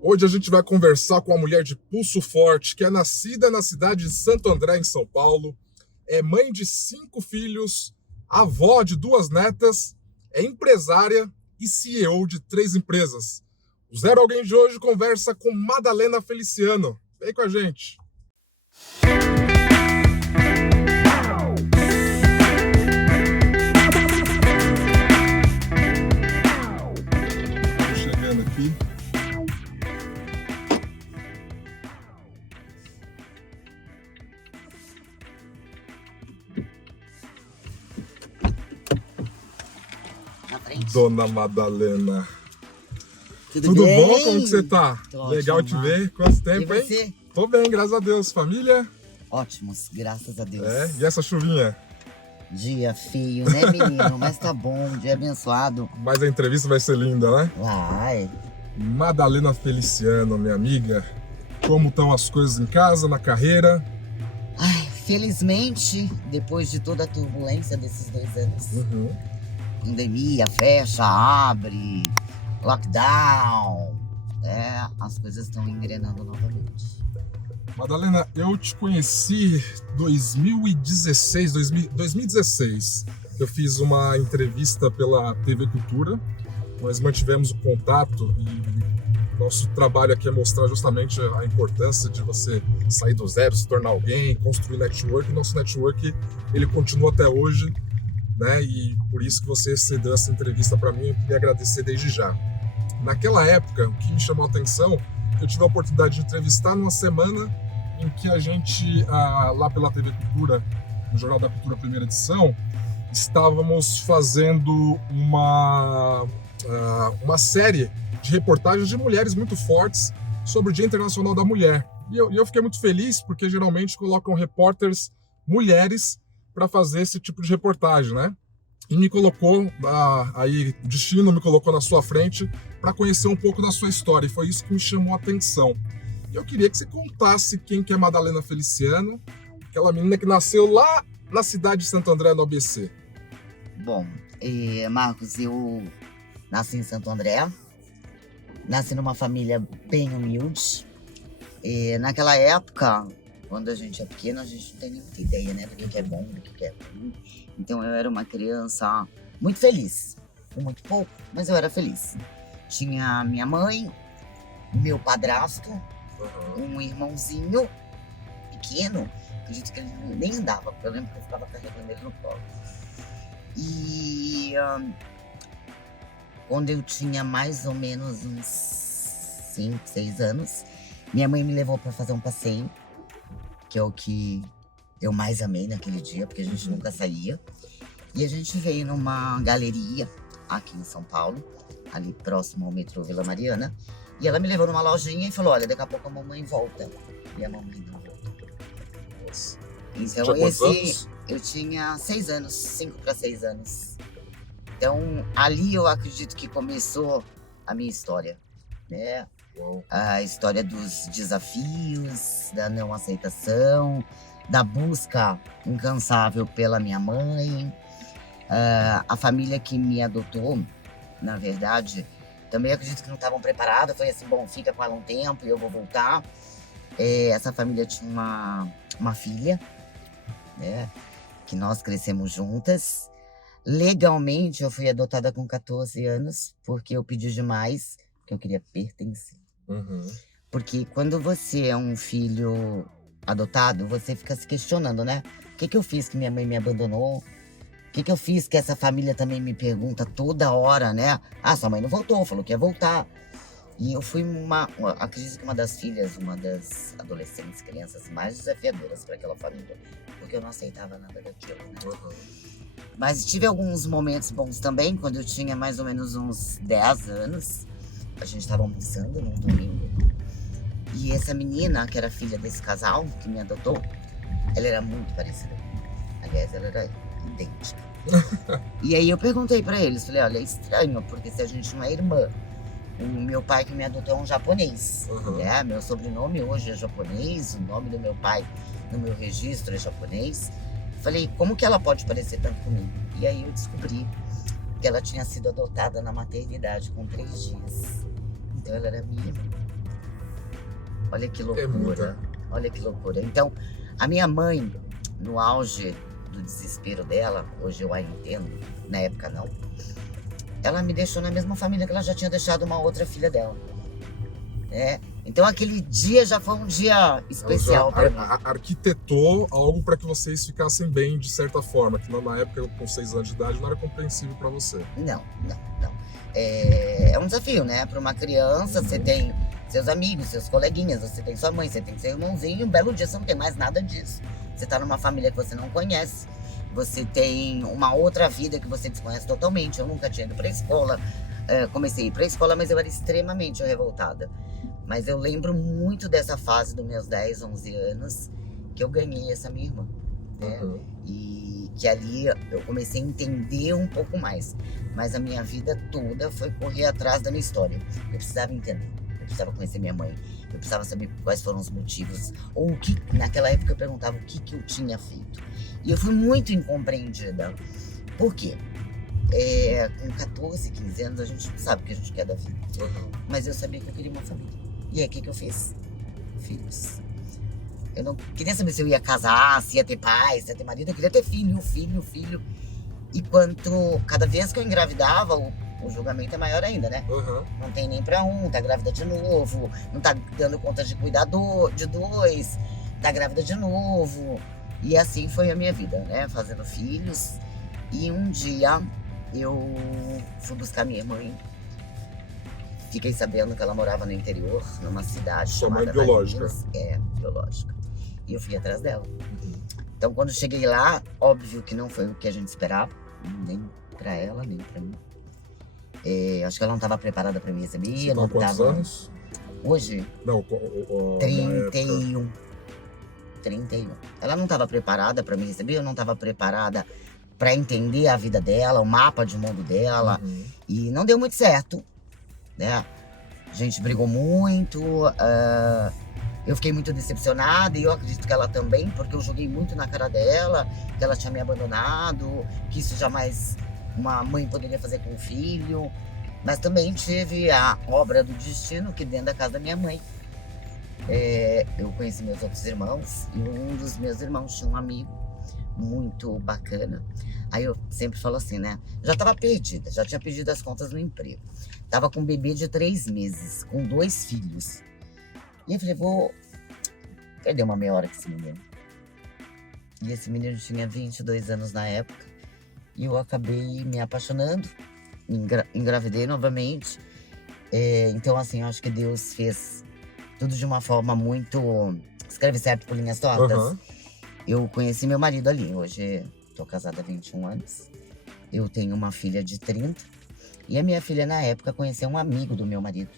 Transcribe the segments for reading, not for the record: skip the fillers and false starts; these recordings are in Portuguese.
Hoje a gente vai conversar com uma mulher de pulso forte, que é nascida na cidade de Santo André, em São Paulo, é mãe de 5 filhos, avó de 2 netas, é empresária e CEO de 3 empresas. O Zero Alguém de hoje conversa com Madalena Feliciano. Vem com a gente. Tô chegando aqui. Na frente. Dona Madalena. Tudo Tudo bem? bom? Como que você tá? Tô Legal ótima. te ver. Quanto E tempo, hein? você? Tô bem, graças a Deus. Família? Ótimos, graças a Deus. E essa chuvinha? Dia feio, né, menino? Mas tá bom, dia abençoado. Mas a entrevista vai ser linda, né? Vai. Madalena Feliciano, minha amiga. Como estão as coisas em casa, na carreira? Ai, felizmente, depois de toda a turbulência desses 2 anos, pandemia, fecha, abre, lockdown, as coisas estão engrenando novamente. Madalena, eu te conheci em 2016. Eu fiz uma entrevista pela TV Cultura. Nós mantivemos o contato e nosso trabalho aqui é mostrar justamente a importância de você sair do zero, se tornar alguém, construir network. Nosso network, ele continua até hoje, né? E por isso que você cedeu essa entrevista para mim, eu queria agradecer desde já. Naquela época, o que me chamou a atenção, eu tive a oportunidade de entrevistar numa semana em que a gente, lá pela TV Cultura, no Jornal da Cultura, primeira edição, estávamos fazendo uma série de reportagens de mulheres muito fortes sobre o Dia Internacional da Mulher. E eu fiquei muito feliz porque geralmente colocam repórteres mulheres para fazer esse tipo de reportagem, né? E me colocou, aí o destino me colocou na sua frente para conhecer um pouco da sua história. E foi isso que me chamou a atenção. E eu queria que você contasse quem que é Madalena Feliciano, aquela menina que nasceu lá na cidade de Santo André, no ABC. Bom, Marcos, eu nasci em Santo André, nasci numa família bem humilde. Naquela época, quando a gente é pequeno, a gente não tem muita ideia, né, do que é bom, do que é ruim. Então eu era uma criança muito feliz, com muito pouco, mas eu era feliz. Tinha minha mãe, meu padrasto, um irmãozinho pequeno, acredito que ele nem andava, porque eu lembro que eu ficava carregando ele no colo. E quando eu tinha mais ou menos uns 5, 6 anos, minha mãe me levou para fazer um passeio, que é o que eu mais amei naquele dia, porque a gente nunca saía. E a gente veio numa galeria aqui em São Paulo, ali próximo ao metrô Vila Mariana. E ela me levou numa lojinha e falou: olha, daqui a pouco a mamãe volta. E a mamãe não voltou. Então eu tinha 6 anos, 5 para 6 anos. Então ali eu acredito que começou a minha história, né? A história dos desafios, da não aceitação, da busca incansável pela minha mãe. A família que me adotou, na verdade, também acredito que não estavam preparados. Foi assim, bom, fica com ela um tempo e eu vou voltar. Essa família tinha uma filha, né, que nós crescemos juntas. Legalmente, eu fui adotada com 14 anos, porque eu pedi demais, porque eu queria pertencer. Porque quando você é um filho adotado, você fica se questionando, né? O que eu fiz que minha mãe me abandonou? O que eu fiz que essa família também me pergunta toda hora, né? Ah, sua mãe não voltou, falou que ia voltar. E eu fui acredito que uma das filhas, uma das adolescentes, crianças mais desafiadoras para aquela família. Porque eu não aceitava nada daquilo, né? Mas tive alguns momentos bons também, quando eu tinha mais ou menos uns 10 anos. A gente estava almoçando num domingo. E essa menina, que era filha desse casal, que me adotou, ela era muito parecida comigo. Aliás, ela era idêntica. E aí eu perguntei pra eles, falei, olha, é estranho, porque se a gente não é irmã, o meu pai que me adotou é um japonês, né? Meu sobrenome hoje é japonês, o nome do meu pai no meu registro é japonês. Falei, como que ela pode parecer tanto comigo? E aí eu descobri que ela tinha sido adotada na maternidade com 3 dias. Então ela era minha irmã. Olha que É loucura. muita. Olha que loucura. Então, a minha mãe, no auge do desespero dela, hoje eu a entendo, na época não, ela me deixou na mesma família que ela já tinha deixado uma outra filha dela. Então aquele dia já foi um dia especial para mim. Arquitetou algo para que vocês ficassem bem de certa forma, que na época, com 6 anos de idade, não era compreensível para você. Não. É um desafio, né? Para uma criança, você tem seus amigos, seus coleguinhas, você tem sua mãe, você tem seu irmãozinho, um belo dia você não tem mais nada disso. Você tá numa família que você não conhece, você tem uma outra vida que você desconhece totalmente. Eu nunca tinha ido pra escola, comecei a ir pra escola, mas eu era extremamente revoltada. Mas eu lembro muito dessa fase dos meus 10, 11 anos, que eu ganhei essa minha irmã, né? E que ali eu comecei a entender um pouco mais. Mas a minha vida toda foi correr atrás da minha história. Eu precisava entender, eu precisava conhecer minha mãe, eu precisava saber quais foram os motivos. Ou o que, naquela época eu perguntava o que eu tinha feito. E eu fui muito incompreendida. Por quê? Com 14, 15 anos a gente não sabe o que a gente quer da vida. Mas eu sabia que eu queria uma família. E aí, o que eu fiz? Filhos. Eu não queria saber se eu ia casar, se ia ter pai, se ia ter marido. Eu queria ter filho. E cada vez que eu engravidava, o julgamento é maior ainda, né? Não tem nem pra um, tá grávida de novo, não tá dando conta de cuidar de 2, tá grávida de novo. E assim foi a minha vida, né? Fazendo filhos. E um dia eu fui buscar minha mãe. Fiquei sabendo que ela morava no interior, numa cidade chamada... Sua mãe biológica? Biológica. E eu fui atrás dela. Então, quando cheguei lá, óbvio que não foi o que a gente esperava. Nem pra ela, nem pra mim. Acho que ela não estava preparada pra me receber. Você não tá quantos tava... anos? Hoje? Não, 31. 31. Ela não estava preparada pra me receber, eu não estava preparada pra entender a vida dela, o mapa de mundo dela. E não deu muito certo, né? A gente brigou muito, eu fiquei muito decepcionada e eu acredito que ela também, porque eu joguei muito na cara dela, que ela tinha me abandonado, que isso jamais uma mãe poderia fazer com o filho. Mas também tive a obra do destino, que dentro da casa da minha mãe, eu conheci meus outros irmãos, e um dos meus irmãos tinha um amigo muito bacana. Aí eu sempre falo assim, né? Já tava perdida, já tinha perdido as contas no emprego. Tava com um bebê de 3 meses, com 2 filhos. E eu falei, vou perder uma meia hora com esse menino. E esse menino tinha 22 anos na época. E eu acabei me apaixonando, engravidei novamente. Então, assim, eu acho que Deus fez tudo de uma forma muito... Escreve certo por linhas tortas. Eu conheci meu marido ali. Hoje tô casada há 21 anos. Eu tenho uma filha de 30. E a minha filha, na época, conheceu um amigo do meu marido.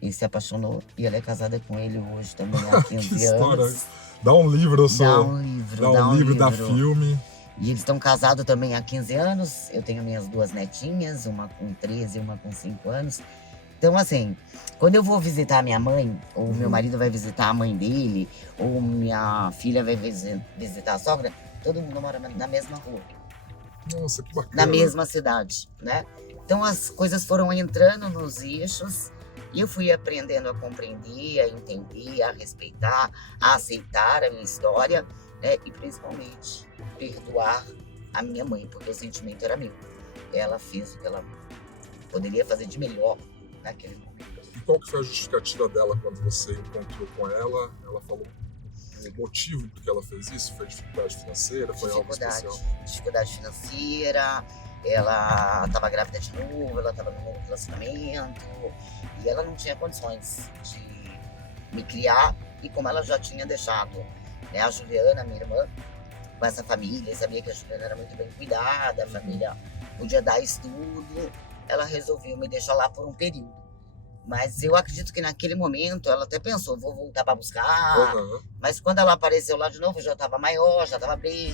E se apaixonou. E ela é casada com ele hoje também há 15 anos. Dá um livro, Dá um livro. Dá um livro, dá filme. E eles estão casados também há 15 anos. Eu tenho minhas 2 netinhas, uma com 13 e uma com 5 anos. Então, assim, quando eu vou visitar a minha mãe, ou meu marido vai visitar a mãe dele, ou minha filha vai visitar a sogra, todo mundo mora na mesma rua. Nossa, que bacana. Na mesma cidade, né? Então as coisas foram entrando nos eixos e eu fui aprendendo a compreender, a entender, a respeitar, a aceitar a minha história, né? E principalmente perdoar a minha mãe, porque o sentimento era meu. Ela fez o que ela poderia fazer de melhor naquele momento. E qual que foi a justificativa dela quando você encontrou com ela? Ela falou o motivo por que ela fez isso? Foi dificuldade financeira? Foi algo especial? Dificuldade financeira, ela estava grávida de novo, ela estava num novo relacionamento e ela não tinha condições de me criar. E como ela já tinha deixado, né, a Juliana, minha irmã, com essa família, sabia que a Juliana era muito bem cuidada, a família podia dar estudo, ela resolveu me deixar lá por um período. Mas eu acredito que naquele momento ela até pensou, vou voltar para buscar. Mas quando ela apareceu lá de novo, eu já estava maior, já estava bem,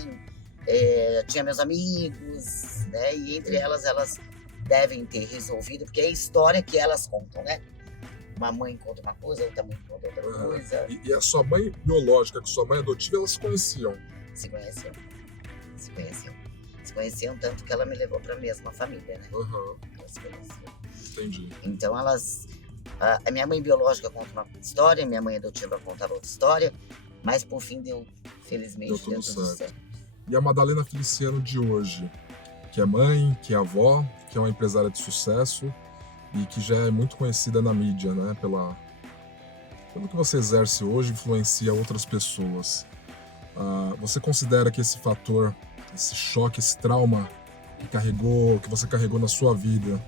tinha meus amigos, né? E entre elas devem ter resolvido, porque é a história que elas contam, né? Uma mãe conta uma coisa, outra mãe conta outra coisa. E a sua mãe biológica com sua mãe adotiva, elas se conheciam? Se conheciam tanto que ela me levou para a mesma família, né? Elas se conheciam. Entendi. Então elas A minha mãe biológica conta uma história, minha mãe adotiva contava outra história, mas por fim felizmente, Deu tudo deu tudo certo. certo. E a Madalena Feliciano de hoje, que é mãe, que é avó, que é uma empresária de sucesso e que já é muito conhecida na mídia, né? Pelo que você exerce hoje, influencia outras pessoas. Você considera que esse fator, esse choque, esse trauma que você carregou na sua vida,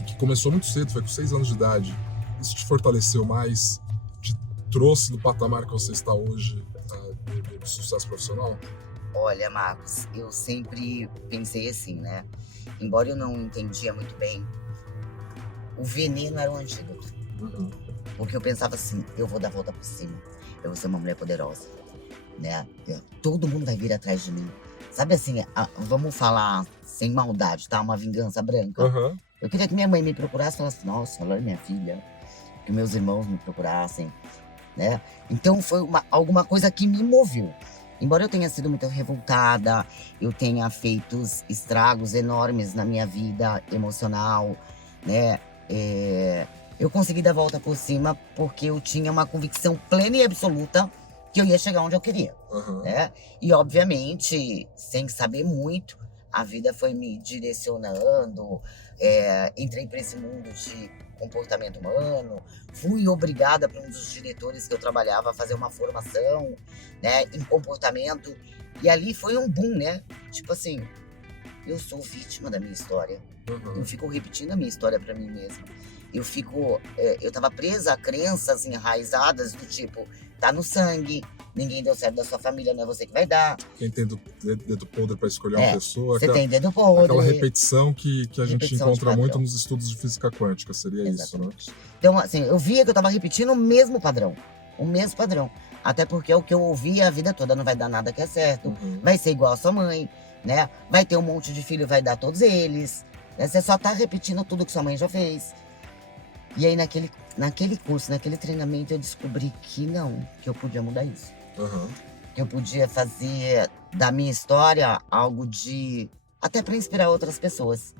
e que começou muito cedo, foi com 6 anos de idade, isso te fortaleceu mais, te trouxe do patamar que você está hoje, do sucesso profissional? Olha, Marcos, eu sempre pensei assim, né? Embora eu não entendia muito bem, o veneno era um antídoto. Uhum. Porque eu pensava assim, eu vou dar a volta por cima, eu vou ser uma mulher poderosa, né? Todo mundo vai vir atrás de mim. Sabe assim, vamos falar sem maldade, tá? Uma vingança branca. Uhum. Eu queria que minha mãe me procurasse e falasse, nossa, ela é minha filha. Que meus irmãos me procurassem, né? Então foi alguma coisa que me moveu. Embora eu tenha sido muito revoltada, eu tenha feito estragos enormes na minha vida emocional, né? Eu consegui dar a volta por cima porque eu tinha uma convicção plena e absoluta que eu ia chegar onde eu queria, né? E obviamente, sem saber muito, a vida foi me direcionando, entrei para esse mundo de comportamento humano, fui obrigada por um dos diretores que eu trabalhava a fazer uma formação, né, em comportamento, e ali foi um boom, né? Tipo assim, eu sou vítima da minha história, eu fico repetindo a minha história para mim mesma. Eu tava presa a crenças enraizadas do tipo, tá no sangue, ninguém deu certo da sua família, não é você que vai dar. Quem tem dedo podre para escolher uma pessoa. Você tem dedo podre. Aquela repetição que a gente Repetição encontra muito nos estudos de física quântica, seria Exatamente. isso, né? Então, assim, eu via que eu tava repetindo o mesmo padrão. Até porque é o que eu ouvia a vida toda, não vai dar nada que é certo, vai ser igual a sua mãe, né? Vai ter um monte de filho, vai dar todos eles, né? Você só tá repetindo tudo que sua mãe já fez. E aí, naquele curso, naquele treinamento, eu descobri que não, que eu podia mudar isso. Que eu podia fazer da minha história algo de... até para inspirar outras pessoas.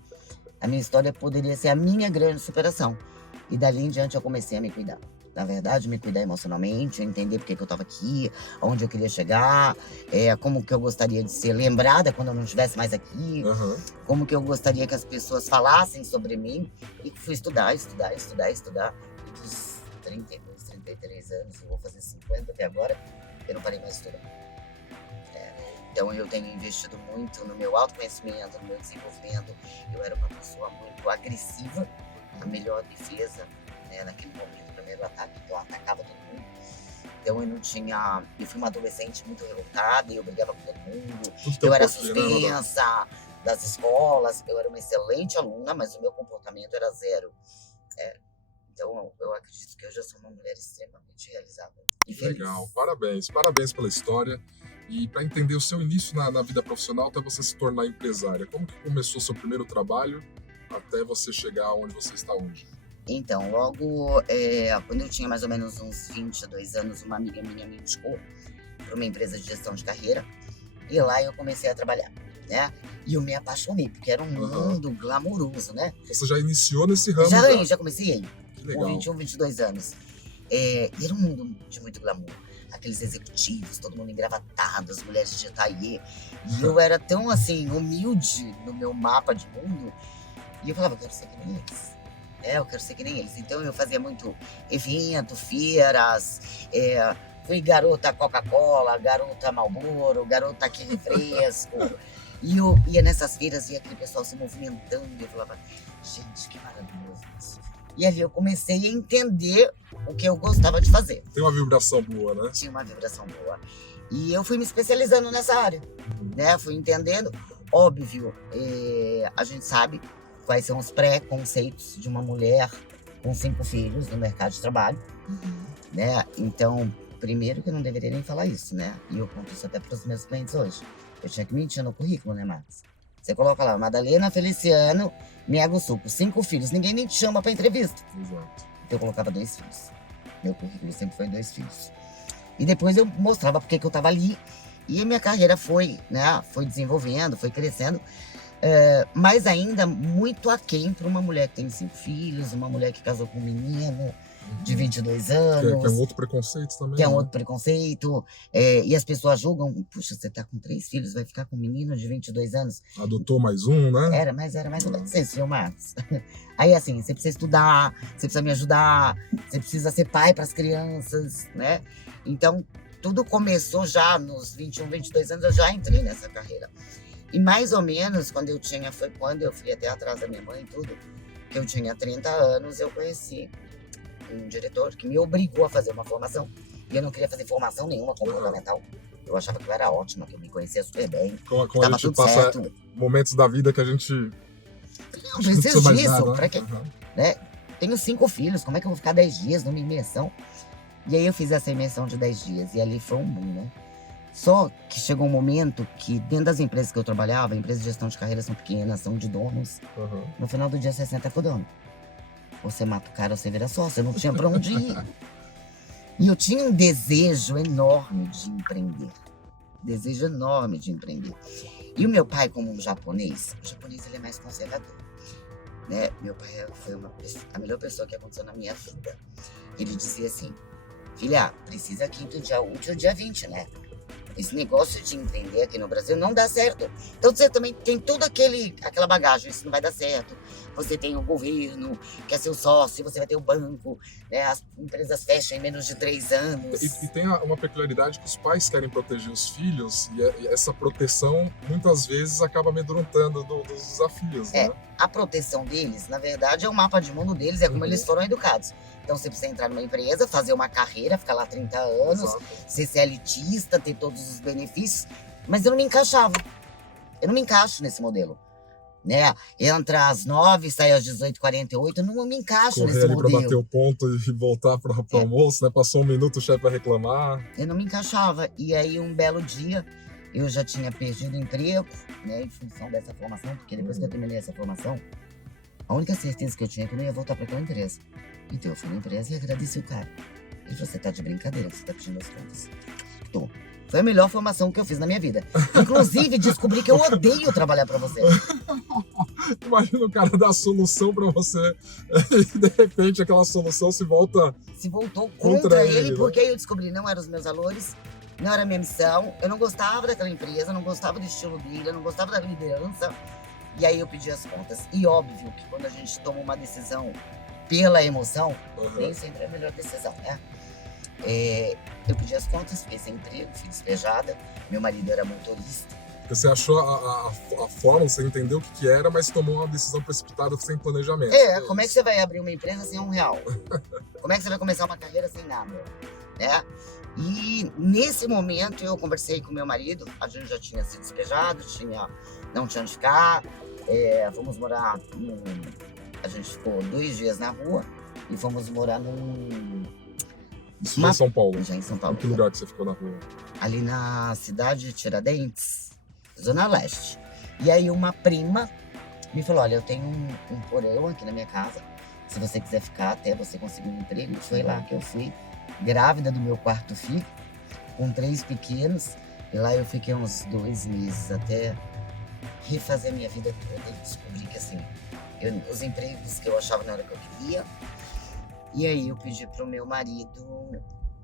A minha história poderia ser a minha grande superação. E dali em diante eu comecei a me cuidar. Na verdade, me cuidar emocionalmente, entender por que eu estava aqui, onde eu queria chegar, como que eu gostaria de ser lembrada quando eu não estivesse mais aqui, como que eu gostaria que as pessoas falassem sobre mim. E fui estudar. E dos 32, 33 anos, eu vou fazer 50 até agora, eu não parei mais de estudar. Então eu tenho investido muito no meu autoconhecimento, no meu desenvolvimento. Eu era uma pessoa muito agressiva, a melhor defesa, né, naquele momento, o primeiro ataque, então eu atacava todo mundo. Então eu fui uma adolescente muito revoltada e eu brigava com todo mundo. Eu era suspensa das escolas, eu era uma excelente aluna, mas o meu comportamento era zero. Então eu acredito que eu já sou uma mulher extremamente realizada e feliz. Legal, parabéns pela história. E para entender o seu início na vida profissional até você se tornar empresária, como que começou seu primeiro trabalho até você chegar onde você está hoje? Então, logo quando eu tinha mais ou menos uns 22 anos, uma amiga minha me indicou para uma empresa de gestão de carreira e lá eu comecei a trabalhar, né? E eu me apaixonei, porque era um mundo glamouroso, né? Você já iniciou nesse ramo? Já comecei aí, com 21, 22 anos. E era um mundo de muito glamour. Aqueles executivos, todo mundo engravatado, as mulheres de Itaie. E eu era tão, assim, humilde no meu mapa de mundo. E eu falava, eu quero ser que nem eles. Eu quero ser que nem eles. Então eu fazia muito evento, feiras. Fui garota Coca-Cola, garota Marlboro, garota aqui refresco. E eu ia nessas feiras, via aquele pessoal se movimentando. E eu falava, gente, que maravilhoso isso. E ali eu comecei a entender o que eu gostava de fazer. Tem uma vibração boa, né? Tinha uma vibração boa. E eu fui me especializando nessa área, né? Fui entendendo. Óbvio, a gente sabe quais são os pré-conceitos de uma mulher com 5 filhos no mercado de trabalho, né? Então, primeiro que eu não deveria nem falar isso, né? E eu conto isso até para os meus clientes hoje. Eu tinha que mentir no currículo, né, Marcos? Você coloca lá, Madalena Feliciano, Miago Suco, 5 filhos. Ninguém nem te chama para entrevista. Exato. Então eu colocava 2 filhos. Meu currículo sempre foi 2 filhos. E depois eu mostrava porque que eu estava ali. E a minha carreira foi, né, foi desenvolvendo, foi crescendo. Mas ainda muito aquém para uma mulher que tem 5 filhos, uma mulher que casou com um menino de 22 Que é anos. um outro preconceito também. Que é um né? outro preconceito. E as pessoas julgam, puxa, você tá com 3 filhos, vai ficar com um menino de 22 anos. Adotou mais um, né? Era mais ou menos isso, viu, Marcos? Aí, assim, você precisa estudar, você precisa me ajudar, você precisa ser pai para as crianças, né? Então, tudo começou já nos 21, 22 anos, eu já entrei nessa carreira. E mais ou menos, foi quando eu fui até atrás da minha mãe e tudo, que eu tinha 30 anos, eu conheci um diretor que me obrigou a fazer uma formação. E eu não queria fazer formação nenhuma comportamental. Eu achava que eu era ótima, que eu me conhecia super bem. Como a Tava gente tudo passa certo. momentos da vida que a gente Não preciso mais disso, nada, né? pra quê? Uhum. Né? Tenho 5 filhos, como é que eu vou ficar 10 dias numa imersão? E aí eu fiz essa imersão de 10 dias, e ali foi um boom, né? Só que chegou um momento que dentro das empresas que eu trabalhava, empresas de gestão de carreira são pequenas, são de donos. Uhum. No final do dia você senta com o dono. Você mata o cara ou você vira sócio, eu não tinha pra onde ir. E eu tinha um desejo enorme de empreender. Desejo enorme de empreender. E o meu pai, como um japonês, o japonês ele é mais conservador. Né? Meu pai foi a melhor pessoa que aconteceu na minha vida. Ele dizia assim, filha, precisa quinto dia útil, dia 20, né? Esse negócio de empreender aqui no Brasil não dá certo. Então você também tem toda aquela bagagem, isso não vai dar certo. Você tem o governo, que é seu sócio, você vai ter o banco, né? As empresas fecham em menos de 3 anos. E tem uma peculiaridade que os pais querem proteger os filhos e essa proteção muitas vezes acaba amedrontando dos desafios, né? A proteção deles, na verdade, é o mapa de mundo deles, é como eles foram educados. Então você precisa entrar numa empresa, fazer uma carreira, ficar lá 30 anos, Exato. ser CLTista, ter todos os benefícios. Mas eu não me encaixava. Eu não me encaixo nesse modelo. Né? Entra às 9, sai às 18h48, eu não me encaixo Correr nesse ali para modelo. bater o ponto e voltar para o almoço, né? Passou um minuto, o chefe vai reclamar. Eu não me encaixava. E aí, um belo dia, eu já tinha perdido o emprego, né? Em função dessa formação, porque depois que eu terminei essa formação, a única certeza que eu tinha é que eu não ia voltar para aquela empresa. Então, eu fui na empresa e agradeci o cara. Ele falou, você tá de brincadeira, você tá pedindo as contas. Tô. Foi a melhor formação que eu fiz na minha vida. Inclusive, descobri que eu odeio trabalhar para você. Imagina o cara dar a solução pra você e de repente aquela solução se voltou contra ele, né? porque aí eu descobri não eram os meus valores, não era a minha missão, eu não gostava daquela empresa, não gostava do estilo dele, eu não gostava da liderança. E aí eu pedi as contas. E óbvio que quando a gente toma uma decisão pela emoção, nem sempre é a melhor decisão, né? Eu pedi as contas, fiquei sem emprego, fui despejada, meu marido era motorista. Você achou a forma, você entendeu o que era, mas tomou uma decisão precipitada sem planejamento. Como é que você vai abrir uma empresa sem R$1? Como é que você vai começar uma carreira sem nada? Né? E nesse momento eu conversei com meu marido, a gente já tinha sido despejado, não tinha onde ficar, fomos morar a gente ficou 2 dias na rua e fomos morar Isso já em São Paulo? Já em São Paulo. Em que lugar que você ficou na rua? Ali na cidade de Tiradentes, Zona Leste. E aí uma prima me falou, olha, eu tenho um porão aqui na minha casa, se você quiser ficar até você conseguir um emprego. E foi lá que eu fui, grávida do meu 4º filho, com 3 pequenos. E lá eu fiquei uns 2 meses até refazer minha vida toda e descobrir que assim, os empregos que eu achava não era o que eu queria. E aí eu pedi pro meu marido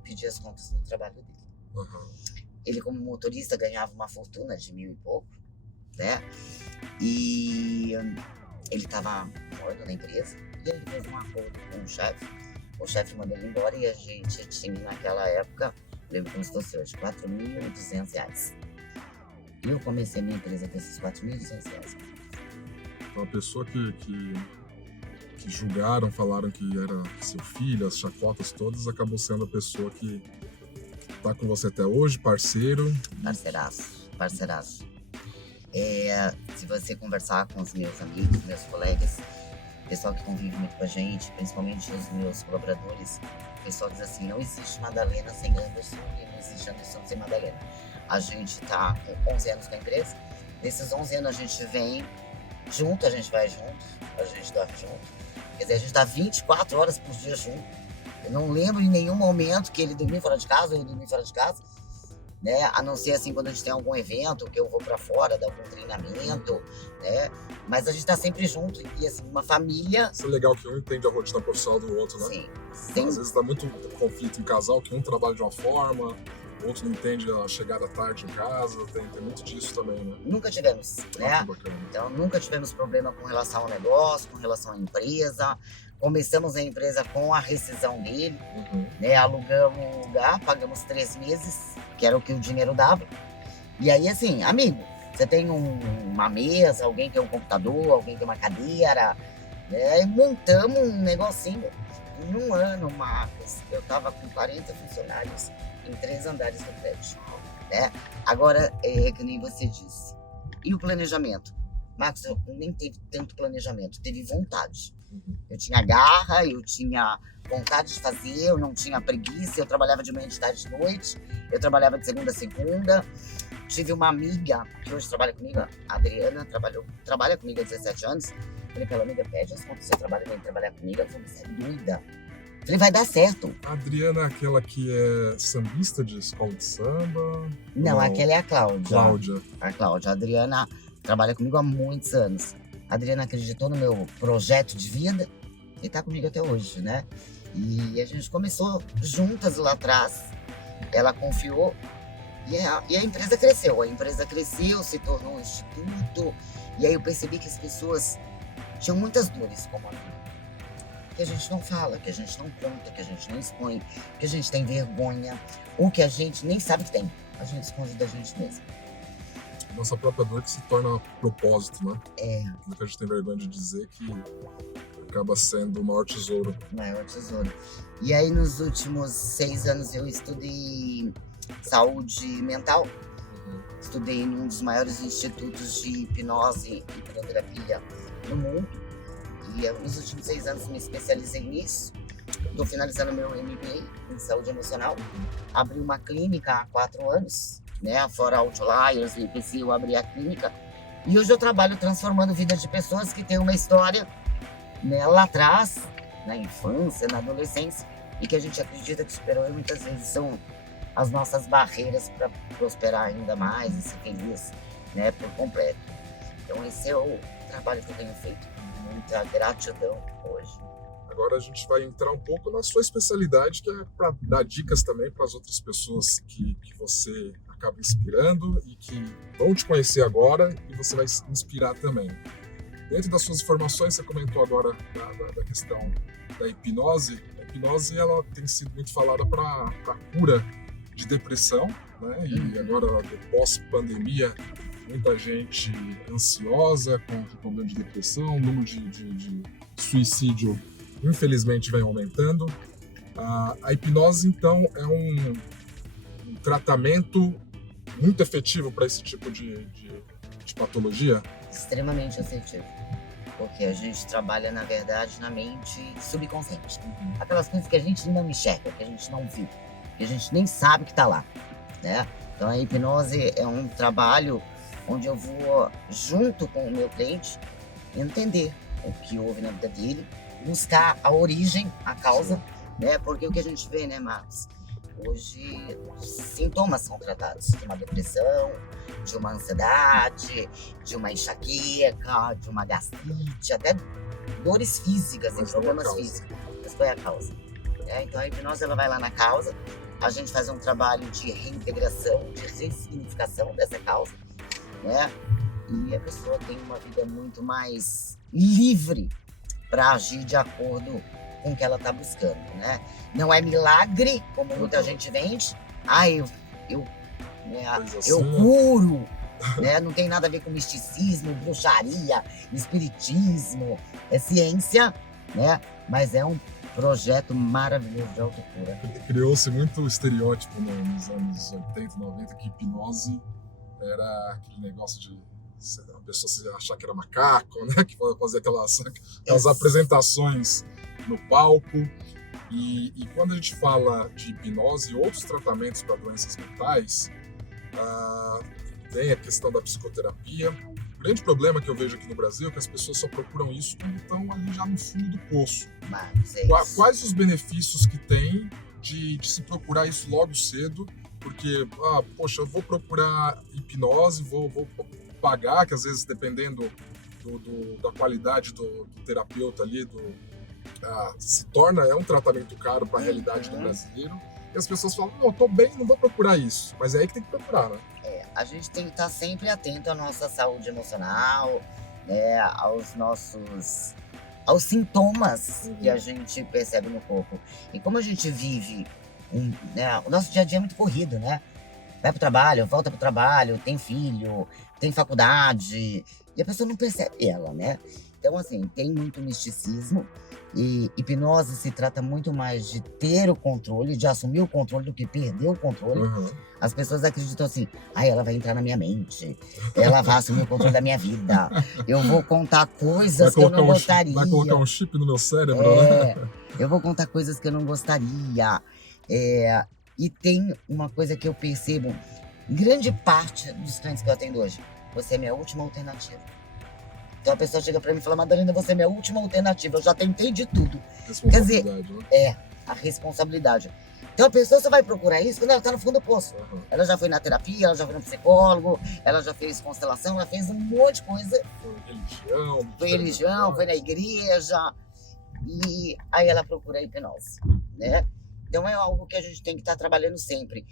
pedir as contas no trabalho dele. Uhum. Ele, como motorista, ganhava uma fortuna de 1.000 e pouco, né? E ele estava morto na empresa. E ele fez um acordo com o chefe mandou ele embora e a gente tinha naquela época, lembro como se fosse hoje, R$4.200. E eu comecei a minha empresa com esses R$4.200. Então a pessoa que julgaram, falaram que era seu filho, as chacotas todas, acabou sendo a pessoa que tá com você até hoje, parceiro. Parceiraço. Se você conversar com os meus amigos, meus colegas, pessoal que convive muito com a gente, principalmente os meus colaboradores, o pessoal diz assim, não existe Madalena sem Anderson e não existe Anderson sem Madalena. A gente tá com 11 anos com a empresa, nesses 11 anos a gente vem junto, a gente vai junto, a gente dorme junto. Quer dizer, a gente tá 24 horas por dia junto. Eu não lembro em nenhum momento que ele dormiu fora de casa ou eu dormi fora de casa. né? A não ser assim quando a gente tem algum evento que eu vou para fora, dar algum treinamento, né? Mas a gente tá sempre junto e assim, uma família. Isso é legal que um entende a rotina profissional do outro, né? Sim, Às vezes dá muito conflito em casal, que um trabalha de uma forma, o outro não entende a chegada tarde em casa, tem muito disso também, né? Nunca tivemos, né? Que bacana. Então, nunca tivemos problema com relação ao negócio, com relação à empresa. Começamos a empresa com a rescisão dele, né? Alugamos um lugar, pagamos 3 meses, que era o que o dinheiro dava. E aí, assim, amigo, você tem uma mesa, alguém tem um computador, alguém tem uma cadeira, né? E montamos um negocinho. Em um ano, Marcos, eu tava com 40 funcionários em 3 andares do prédio, né? Agora, que nem você disse. E o planejamento? Marcos, eu nem teve tanto planejamento, teve vontade. Eu tinha garra, eu tinha vontade de fazer, eu não tinha preguiça, eu trabalhava de manhã, de tarde, de noite, eu trabalhava de segunda a segunda. Tive uma amiga que hoje trabalha comigo, a Adriana, trabalha comigo há 17 anos. Falei pra ela, amiga, pede as contas, você vem trabalhar comigo? Ela falou, você é doida. Falei, vai dar certo. A Adriana é aquela que é sambista de escola de samba? Não, aquela é a Cláudia. Cláudia. A Cláudia. A Adriana trabalha comigo há muitos anos. A Adriana acreditou no meu projeto de vida e tá comigo até hoje, né? E a gente começou juntas lá atrás. Ela confiou e a empresa cresceu. A empresa cresceu, se tornou um instituto. E aí eu percebi que as pessoas tinham muitas dores como a minha. Que a gente não fala, que a gente não conta, que a gente não expõe, que a gente tem vergonha, ou que a gente nem sabe que tem. A gente esconde da gente mesmo. Nossa própria dor que se torna propósito, né? É. Aquilo que a gente tem vergonha de dizer que acaba sendo o maior tesouro. O maior tesouro. E aí, nos últimos 6 anos, eu estudei saúde mental. Estudei em um dos maiores institutos de hipnose e hipnoterapia no mundo. E nos últimos 6 anos me especializei nisso. Estou finalizando meu MBA em saúde emocional. Abri uma clínica há 4 anos, né? Fora Outliers e IPC, eu abri a clínica. E hoje eu trabalho transformando vidas de pessoas que têm uma história, né, lá atrás, na infância, na adolescência, e que a gente acredita que superou e muitas vezes são as nossas barreiras para prosperar ainda mais e ser feliz, né, por completo. Então esse é o trabalho que eu tenho feito com muita gratidão hoje. Agora a gente vai entrar um pouco na sua especialidade, que é para dar dicas também para as outras pessoas que você acaba inspirando e que vão te conhecer agora e você vai se inspirar também. Dentro das suas informações, você comentou agora da questão da hipnose. A hipnose ela tem sido muito falada para a cura de depressão, né? E agora, pós-pandemia, muita gente ansiosa com problema de depressão, o número de suicídio infelizmente vem aumentando. A hipnose, então, é um tratamento muito efetivo para esse tipo de patologia? Extremamente efetivo. Porque a gente trabalha, na verdade, na mente subconsciente. Aquelas coisas que a gente não enxerga, que a gente não vê, que a gente nem sabe que está lá, né? Então a hipnose é um trabalho onde eu vou, junto com o meu cliente, entender o que houve na vida dele, buscar a origem, a causa, né? Porque o que a gente vê, né, Marcos? Hoje, sintomas são tratados de uma depressão, de uma ansiedade, de uma enxaqueca, de uma gastrite, até dores físicas e problemas físicos. Mas qual é a causa? Então a hipnose ela vai lá na causa, a gente faz um trabalho de reintegração, de ressignificação dessa causa, né? E a pessoa tem uma vida muito mais livre para agir de acordo com o que ela está buscando, né? Não é milagre, como muita gente vende. Eu curo, né? Não tem nada a ver com misticismo, bruxaria, espiritismo, é ciência, né? Mas é um projeto maravilhoso de autocura. Criou-se muito estereótipo nos anos 80, 90, que hipnose era aquele negócio de a pessoa se achar que era macaco, né? Que fazia aquelas apresentações no palco. E quando a gente fala de hipnose e outros tratamentos para doenças mentais, tem a questão da psicoterapia. O grande problema que eu vejo aqui no Brasil é que as pessoas só procuram isso quando estão ali já no fundo do poço. Mas Quais os benefícios que tem de se procurar isso logo cedo porque, poxa, eu vou procurar hipnose, vou pagar, que às vezes, dependendo da qualidade do terapeuta ali, se torna, é um tratamento caro para a realidade do brasileiro. E as pessoas falam, não, eu tô bem, não vou procurar isso. Mas é aí que tem que procurar, né? A gente tem que estar sempre atento à nossa saúde emocional, né, aos sintomas que a gente percebe no corpo. E como a gente vive, né, o nosso dia a dia é muito corrido, né? Vai pro trabalho, volta pro trabalho, tem filho, tem faculdade, e a pessoa não percebe ela, né? Então, assim, tem muito misticismo, e hipnose se trata muito mais de ter o controle, de assumir o controle do que perder o controle. As pessoas acreditam assim, ela vai entrar na minha mente, ela vai assumir o controle da minha vida, eu vou contar coisas que eu não gostaria. Vai colocar um chip no meu cérebro, né? Eu vou contar coisas que eu não gostaria. E tem uma coisa que eu percebo, grande parte dos clientes que eu atendo hoje, você é minha última alternativa. Então a pessoa chega pra mim e fala, Madalena, você é minha última alternativa, eu já tentei de tudo. Quer dizer, né? A responsabilidade. Então a pessoa só vai procurar isso quando ela tá no fundo do poço. Ela já foi na terapia, ela já foi no psicólogo, ela já fez constelação, ela fez um monte de coisa. Foi religião, foi na igreja. E aí ela procura a hipnose, né? Então é algo que a gente tem que estar trabalhando sempre.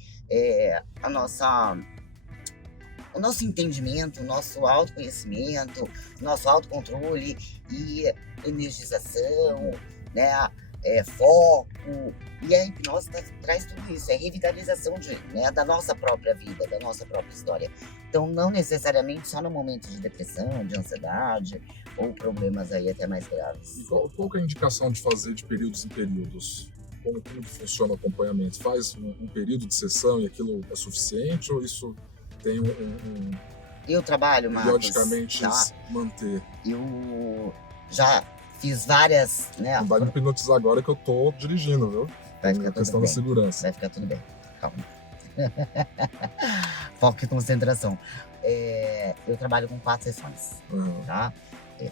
O nosso entendimento, o nosso autoconhecimento, o nosso autocontrole e energização, né? Foco. E a hipnose traz tudo isso, é revitalização da nossa própria vida, da nossa própria história. Então, não necessariamente só no momento de depressão, de ansiedade ou problemas aí até mais graves. E qual que é a indicação de fazer de períodos em períodos? Como funciona o acompanhamento? Faz um período de sessão e aquilo é suficiente ou isso tem Eu trabalho, Marcos, periodicamente manter? Eu já fiz várias, né? Não vai me hipnotizar agora que eu tô dirigindo, viu? Vai ficar tudo questão bem. Da segurança. Vai ficar tudo bem, calma. Foco e concentração. Eu trabalho com 4 sessões, tá?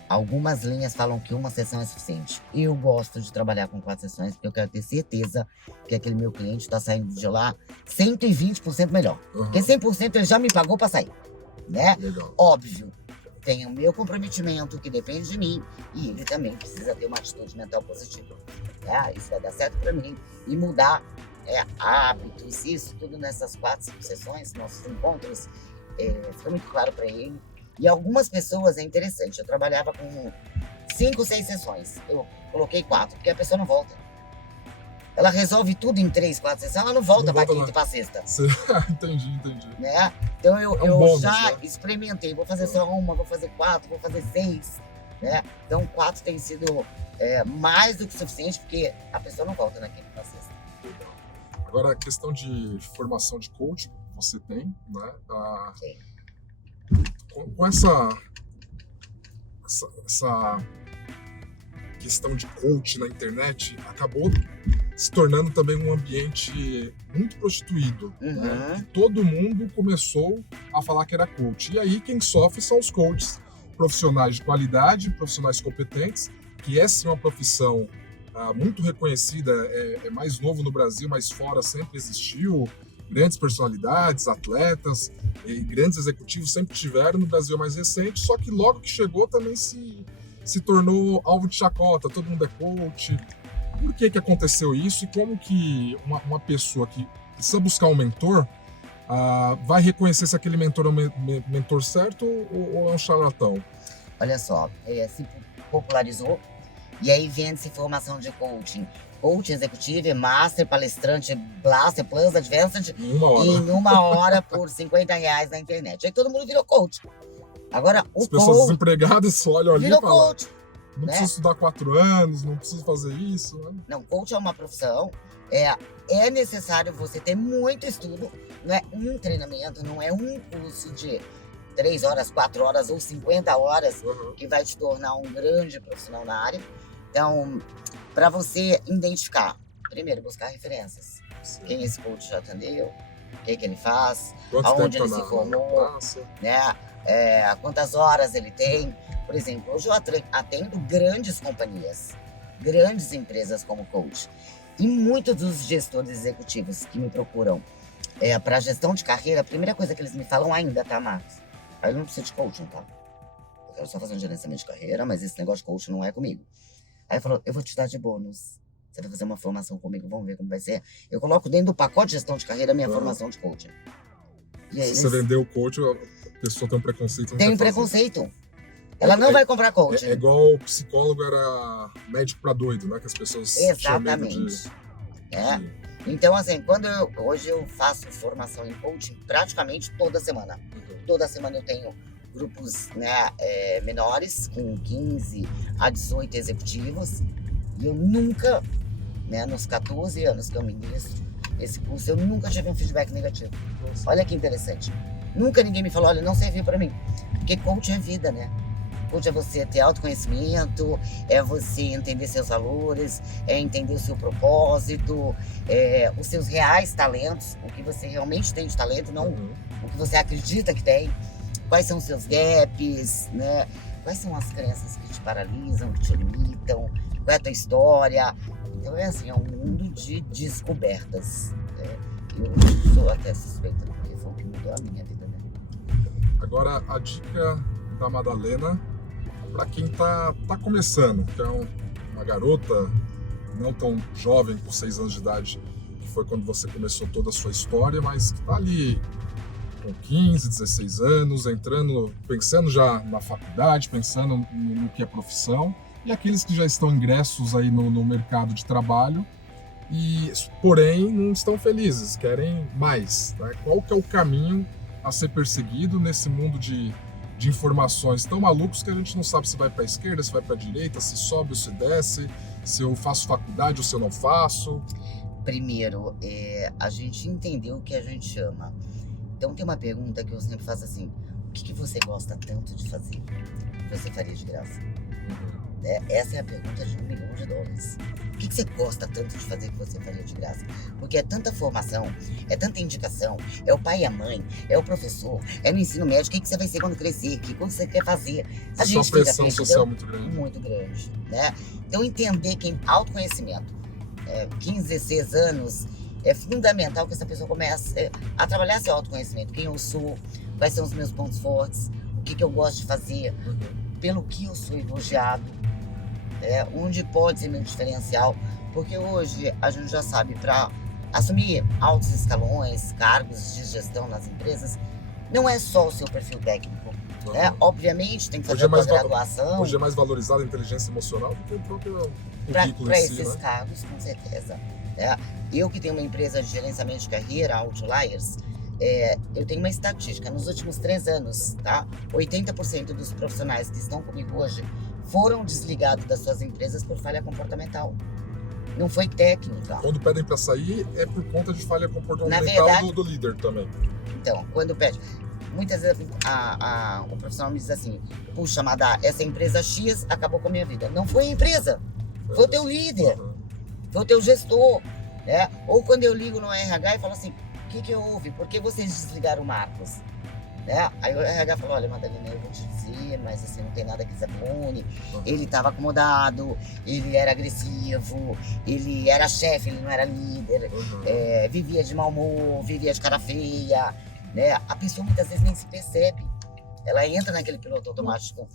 Algumas linhas falam que uma sessão é suficiente. Eu gosto de trabalhar com 4 sessões porque eu quero ter certeza que aquele meu cliente está saindo de lá 120% melhor. Porque 100% ele já me pagou para sair, né? Legal. Óbvio, tem o meu comprometimento que depende de mim e ele também precisa ter uma atitude mental positiva. Isso vai dar certo para mim e mudar hábitos, isso tudo nessas 4, 5 sessões, nossos encontros, fica muito claro para ele. E algumas pessoas, é interessante, eu trabalhava com 5, 6 sessões, eu coloquei 4, porque a pessoa não volta. Ela resolve tudo em 3, 4 sessões, ela não volta para quinta e para sexta. Entendi. Né? Então eu bônus, já né? experimentei, vou fazer só uma, vou fazer 4, vou fazer 6, né? Então 4 tem sido mais do que suficiente, porque a pessoa não volta na quinta e na sexta. Agora, a questão de formação de coach que você tem, né? Sim. Com essa questão de coach na internet, acabou se tornando também um ambiente muito prostituído. Né? E todo mundo começou a falar que era coach. E aí quem sofre são os coaches profissionais de qualidade, profissionais competentes, que é sim uma profissão muito reconhecida, é mais novo no Brasil, mas fora sempre existiu. Grandes personalidades, atletas e grandes executivos sempre tiveram, no Brasil mais recente, só que logo que chegou também se tornou alvo de chacota, todo mundo é coach. Por que aconteceu isso e como que uma pessoa que precisa buscar um mentor vai reconhecer se aquele mentor é um mentor certo ou é um charlatão? Olha só, se popularizou e aí vende-se formação de coaching. Coach executivo, master, palestrante, blaster, plus, advanced, em uma hora por R$50 na internet. Aí todo mundo virou coach. Agora, as pessoas desempregadas olham ali e falam, coach. Não precisa estudar 4 anos, não precisa fazer isso. Né? Não, coach é uma profissão. É necessário você ter muito estudo. Não é um treinamento, não é um curso de 3 horas, 4 horas ou 50 horas que vai te tornar um grande profissional na área. Então, para você identificar, primeiro, buscar referências. Sim. Quem esse coach já atendeu, o que ele faz, aonde ele se formou, né? Quantas horas ele tem. Por exemplo, hoje eu atendo grandes companhias, grandes empresas como coach. E muitos dos gestores executivos que me procuram Para gestão de carreira, a primeira coisa que eles me falam ainda, tá, Marcos? Aí eu não preciso de coaching, tá? Eu quero só fazer um gerenciamento de carreira, mas esse negócio de coaching não é comigo. Aí falou, eu vou te dar de bônus. Você vai fazer uma formação comigo, vamos ver como vai ser. Eu coloco dentro do pacote de gestão de carreira a minha formação de coaching. E aí, se você vender o coach, a pessoa tem um preconceito. Não tem um quer fazer. preconceito. Ela não vai comprar coaching. É igual o psicólogo era médico pra doido, né? Que as pessoas tinham medo Exatamente. Então, assim, hoje eu faço formação em coaching praticamente toda semana. Toda semana eu tenho grupos, né, menores, com 15 a 18 executivos. E eu nunca, né, nos 14 anos que eu ministro esse curso, eu nunca tive um feedback negativo. Nossa. Olha que interessante. Nunca ninguém me falou, olha, não serviu pra mim. Porque coaching é vida, né? Coaching é você ter autoconhecimento, é você entender seus valores, é entender o seu propósito, os seus reais talentos, o que você realmente tem de talento, não o que você acredita que tem. Quais são os seus gaps, né? Quais são as crenças que te paralisam, que te limitam, qual é a tua história. Então é assim, é um mundo de descobertas. Eu sou até suspeita, porque foi o que mudou a minha vida, né? Agora, a dica da Madalena para quem tá começando, que é uma garota não tão jovem, com 6 anos de idade, que foi quando você começou toda a sua história, mas que tá ali com 15, 16 anos, pensando já na faculdade, pensando no que é profissão, e aqueles que já estão ingressos aí no mercado de trabalho, porém não estão felizes, querem mais. Né? Qual que é o caminho a ser perseguido nesse mundo de informações tão malucos que a gente não sabe se vai para a esquerda, se vai para a direita, se sobe ou se desce, se eu faço faculdade ou se eu não faço? Primeiro, a gente entendeu o que a gente ama. Então tem uma pergunta que eu sempre faço assim, o que você gosta tanto de fazer que você faria de graça? Essa é a pergunta de $1 milhão. O que você gosta tanto de fazer que você faria de graça? Porque é tanta formação, é tanta indicação, é o pai e a mãe, é o professor, é no ensino médio, o que você vai ser quando crescer, o que você quer fazer. A gente fica pressão social muito grande. Muito grande, né? Então entender que autoconhecimento, 15, 16 anos, é fundamental que essa pessoa comece a trabalhar seu autoconhecimento. Quem eu sou, quais são os meus pontos fortes, o que eu gosto de fazer, pelo que eu sou elogiado, onde pode ser meu diferencial. Porque hoje a gente já sabe, para assumir altos escalões, cargos de gestão nas empresas, não é só o seu perfil técnico. Obviamente tem que fazer uma graduação. Hoje é mais valorizada a inteligência emocional do que o próprio currículo para em si, esses né? cargos, com certeza. Eu que tenho uma empresa de gerenciamento de carreira, Outliers, eu tenho uma estatística. Nos últimos 3 anos, tá? 80% dos profissionais que estão comigo hoje foram desligados das suas empresas por falha comportamental. Não foi técnica. Quando pedem para sair, é por conta de falha comportamental. Na verdade, do líder também. Então, quando pede, muitas vezes o profissional me diz assim, puxa, Madá, essa empresa X acabou com a minha vida. Não foi a empresa, foi o teu líder, foi o teu gestor, né? Ou quando eu ligo no RH e falo assim, o que houve? Por que vocês desligaram o Marcos? Né? Aí o RH falou, olha, Madalena, eu vou te dizer, mas assim, não tem nada que desabone. Ele estava acomodado, ele era agressivo, ele era chefe, ele não era líder, vivia de mau humor, vivia de cara feia, né? A pessoa muitas vezes nem se percebe, ela entra naquele piloto automático.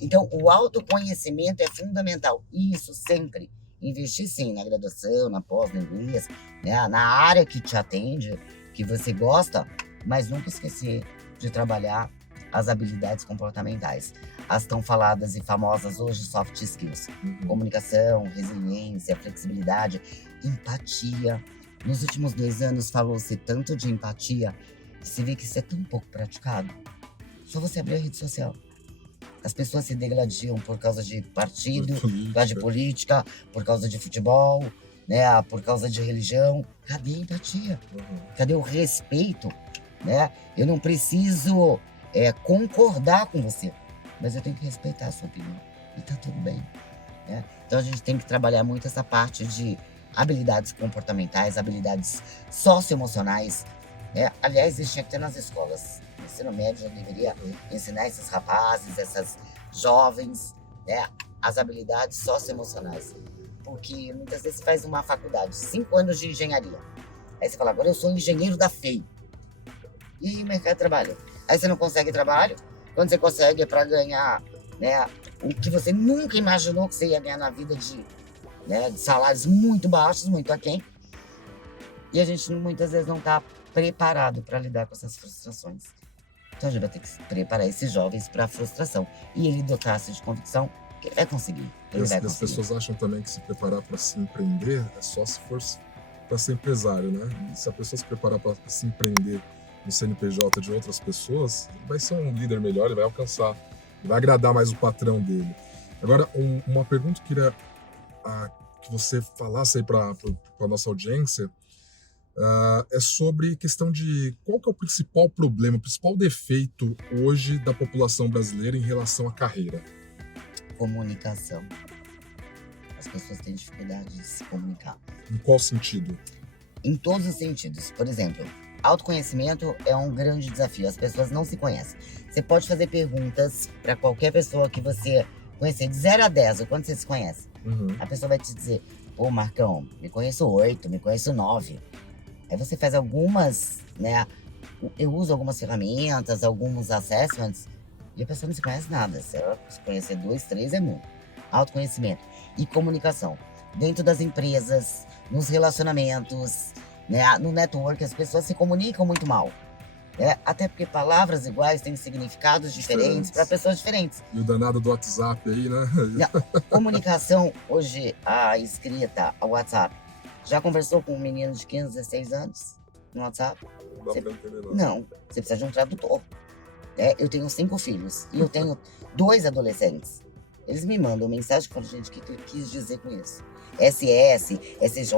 Então, o autoconhecimento é fundamental, e isso sempre. Investir sim na graduação, na pós, no inglês, né? Na área que te atende, que você gosta, mas nunca esquecer de trabalhar as habilidades comportamentais. As tão faladas e famosas hoje soft skills. Comunicação, resiliência, flexibilidade, empatia. Nos últimos 2 anos falou-se tanto de empatia que se vê que isso é tão pouco praticado. Só você abrir a rede social. As pessoas se degladiam por causa de partido, por causa de política, por causa de futebol, né? Por causa de religião. Cadê a empatia? Cadê o respeito? Né? Eu não preciso concordar com você, mas eu tenho que respeitar a sua opinião. E tá tudo bem. Né? Então a gente tem que trabalhar muito essa parte de habilidades comportamentais, habilidades socioemocionais. Né? Aliás, isso tinha que ter nas escolas. O ensino médio já deveria ensinar esses rapazes, essas jovens, né? As habilidades socioemocionais. Porque muitas vezes você faz uma faculdade, 5 anos de engenharia. Aí você fala, agora eu sou engenheiro da FEI. E mercado de trabalho. Aí você não consegue trabalho, quando você consegue é para ganhar, né, o que você nunca imaginou que você ia ganhar na vida de salários muito baixos, muito aquém. E a gente muitas vezes não está preparado para lidar com essas frustrações. Então a gente vai ter que preparar esses jovens para a frustração. E ele dotar-se de convicção que ele vai conseguir. Ele vai As conseguir. pessoas acham também que se preparar para se empreender é só se for para ser empresário, né? E se a pessoa se preparar para se empreender no CNPJ de outras pessoas, ele vai ser um líder melhor, ele vai alcançar, vai agradar mais o patrão dele. Agora, uma pergunta que eu queria que você falasse aí para a nossa audiência é sobre questão de qual que é o principal problema, o principal defeito hoje da população brasileira em relação à carreira. Comunicação. As pessoas têm dificuldade de se comunicar. Em qual sentido? Em todos os sentidos. Por exemplo, autoconhecimento é um grande desafio. As pessoas não se conhecem. Você pode fazer perguntas para qualquer pessoa que você conhecer, de 0 a 10, o quanto você se conhece. Uhum. A pessoa vai te dizer, pô, Marcão, me conheço 8, me conheço 9. Aí você faz algumas, né? Eu uso algumas ferramentas, alguns assessments, e a pessoa não se conhece nada. Se ela se conhecer 2, 3 é muito. Autoconhecimento e comunicação. Dentro das empresas, nos relacionamentos, né? No network, as pessoas se comunicam muito mal. Até porque palavras iguais têm significados diferentes para pessoas diferentes. E o danado do WhatsApp aí, né? Comunicação, hoje, a escrita, a WhatsApp. Já conversou com um menino de 15, 16 anos no WhatsApp? Não dá pra entender nada. Não, você precisa de um tradutor. Eu tenho 5 filhos e eu tenho 2 adolescentes. Eles me mandam mensagem falando, gente, o que quis dizer com isso? SS, SJ,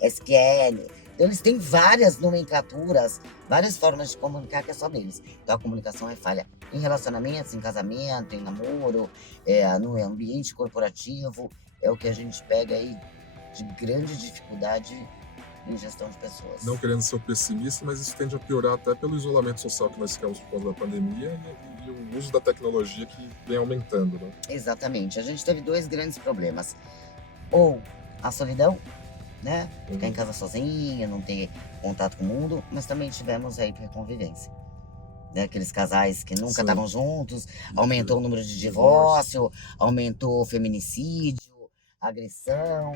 SQL. Então, eles têm várias nomenclaturas, várias formas de comunicar que é só deles. Então, a comunicação é falha em relacionamentos, em casamento, em namoro, no ambiente corporativo. É o que a gente pega aí de grande dificuldade em gestão de pessoas. Não querendo ser pessimista, mas isso tende a piorar até pelo isolamento social que nós ficamos por conta da pandemia e o uso da tecnologia que vem aumentando, né? Exatamente. A gente teve 2 grandes problemas. Ou a solidão, né? Ficar em casa sozinha, não ter contato com o mundo, mas também tivemos a hiperconvivência. Aqueles casais que nunca estavam juntos, aumentou o número de divórcio, aumentou o feminicídio, agressão,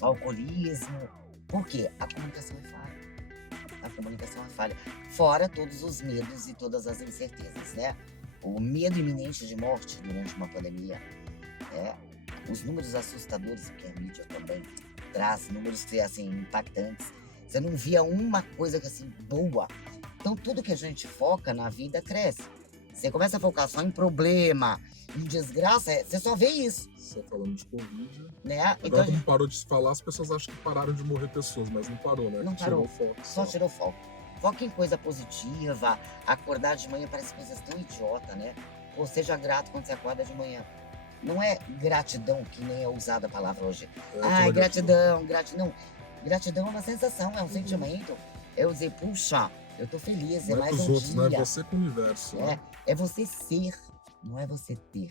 alcoolismo. Por quê? A comunicação é falha. A comunicação é falha. Fora todos os medos e todas as incertezas, né? O medo iminente de morte durante uma pandemia, os números assustadores que a mídia também traz, números que assim, impactantes. Você não via uma coisa que assim, boa. Então tudo que a gente foca na vida cresce. Você começa a focar só em problema, em desgraça, você só vê isso. Você falando de Covid, né? Agora, Então, como parou de se falar, as pessoas acham que pararam de morrer pessoas, mas não parou, né? Não Tirou parou. o foco. Só tirou foco. Foca em coisa positiva. Acordar de manhã parece coisas tão idiota, né? Ou seja grato quando você acorda de manhã. Não é gratidão, que nem é usada a palavra hoje. Gratidão. Gratidão é uma sensação, é um sentimento. É eu dizer, puxa, eu tô feliz, Não é mais pros um outros, dia. não é você com o universo. Né? É você ser, não é você ter.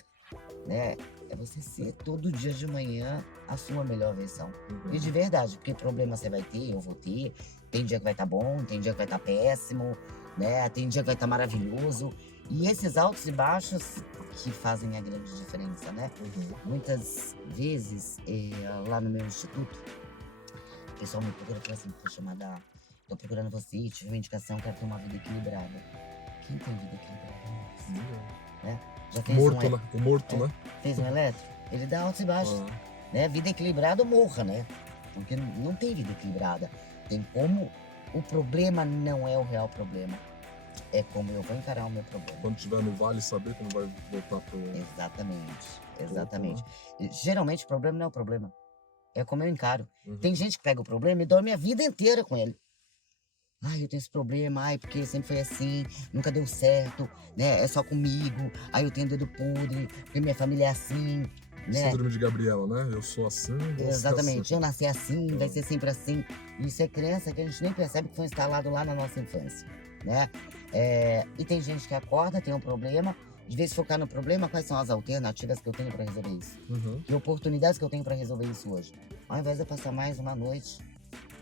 Né? É você ser todo dia de manhã a sua melhor versão. E de verdade, porque problema você vai ter, eu vou ter. Tem dia que vai estar bom, tem dia que vai estar péssimo, né? Tem dia que vai estar maravilhoso. E esses altos e baixos que fazem a grande diferença, né? Muitas vezes, lá no meu instituto, o pessoal me procura e fala assim, poxa, Madá, tô procurando você, tive uma indicação, quero ter uma vida equilibrada. Quem tem vida equilibrada? Né? Já fez O morto, né? Fez um elétrico? Ele dá altos e baixos. Né? Vida equilibrada morra, né? Porque não tem vida equilibrada. Tem como o problema não é o real problema. É como eu vou encarar o meu problema. Quando estiver no vale, saber como vai voltar pro... Exatamente. Geralmente o problema não é o problema. É como eu encaro. Tem gente que pega o problema e dorme a vida inteira com ele. Ai, eu tenho esse problema, porque sempre foi assim, nunca deu certo, né? É só comigo, eu tenho dedo podre, porque minha família é assim, né? Síndrome de Gabriela, né? Eu sou assim, Exatamente, eu nasci assim, vai ser sempre assim. Isso é crença que a gente nem percebe que foi instalado lá na nossa infância, né? E tem gente que acorda, tem um problema, de vez em focar no problema, quais são as alternativas que eu tenho para resolver isso? Que oportunidades que eu tenho para resolver isso hoje? Ao invés de passar mais uma noite,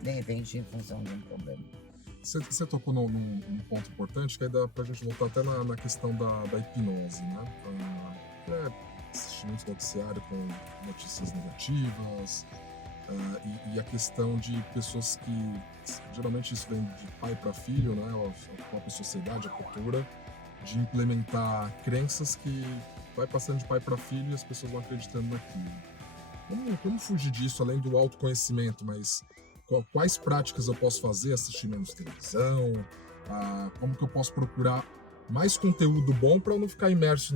de repente, em função de um problema. Você tocou num ponto importante, que aí dá pra gente voltar até na questão da hipnose, né? Assistir muito noticiário com notícias negativas, e a questão de pessoas que, geralmente isso vem de pai para filho, né? A própria sociedade, a cultura, de implementar crenças que vai passando de pai para filho e as pessoas vão acreditando naquilo. Como fugir disso, além do autoconhecimento, mas quais práticas eu posso fazer, assistir menos televisão, como que eu posso procurar mais conteúdo bom para eu não ficar imerso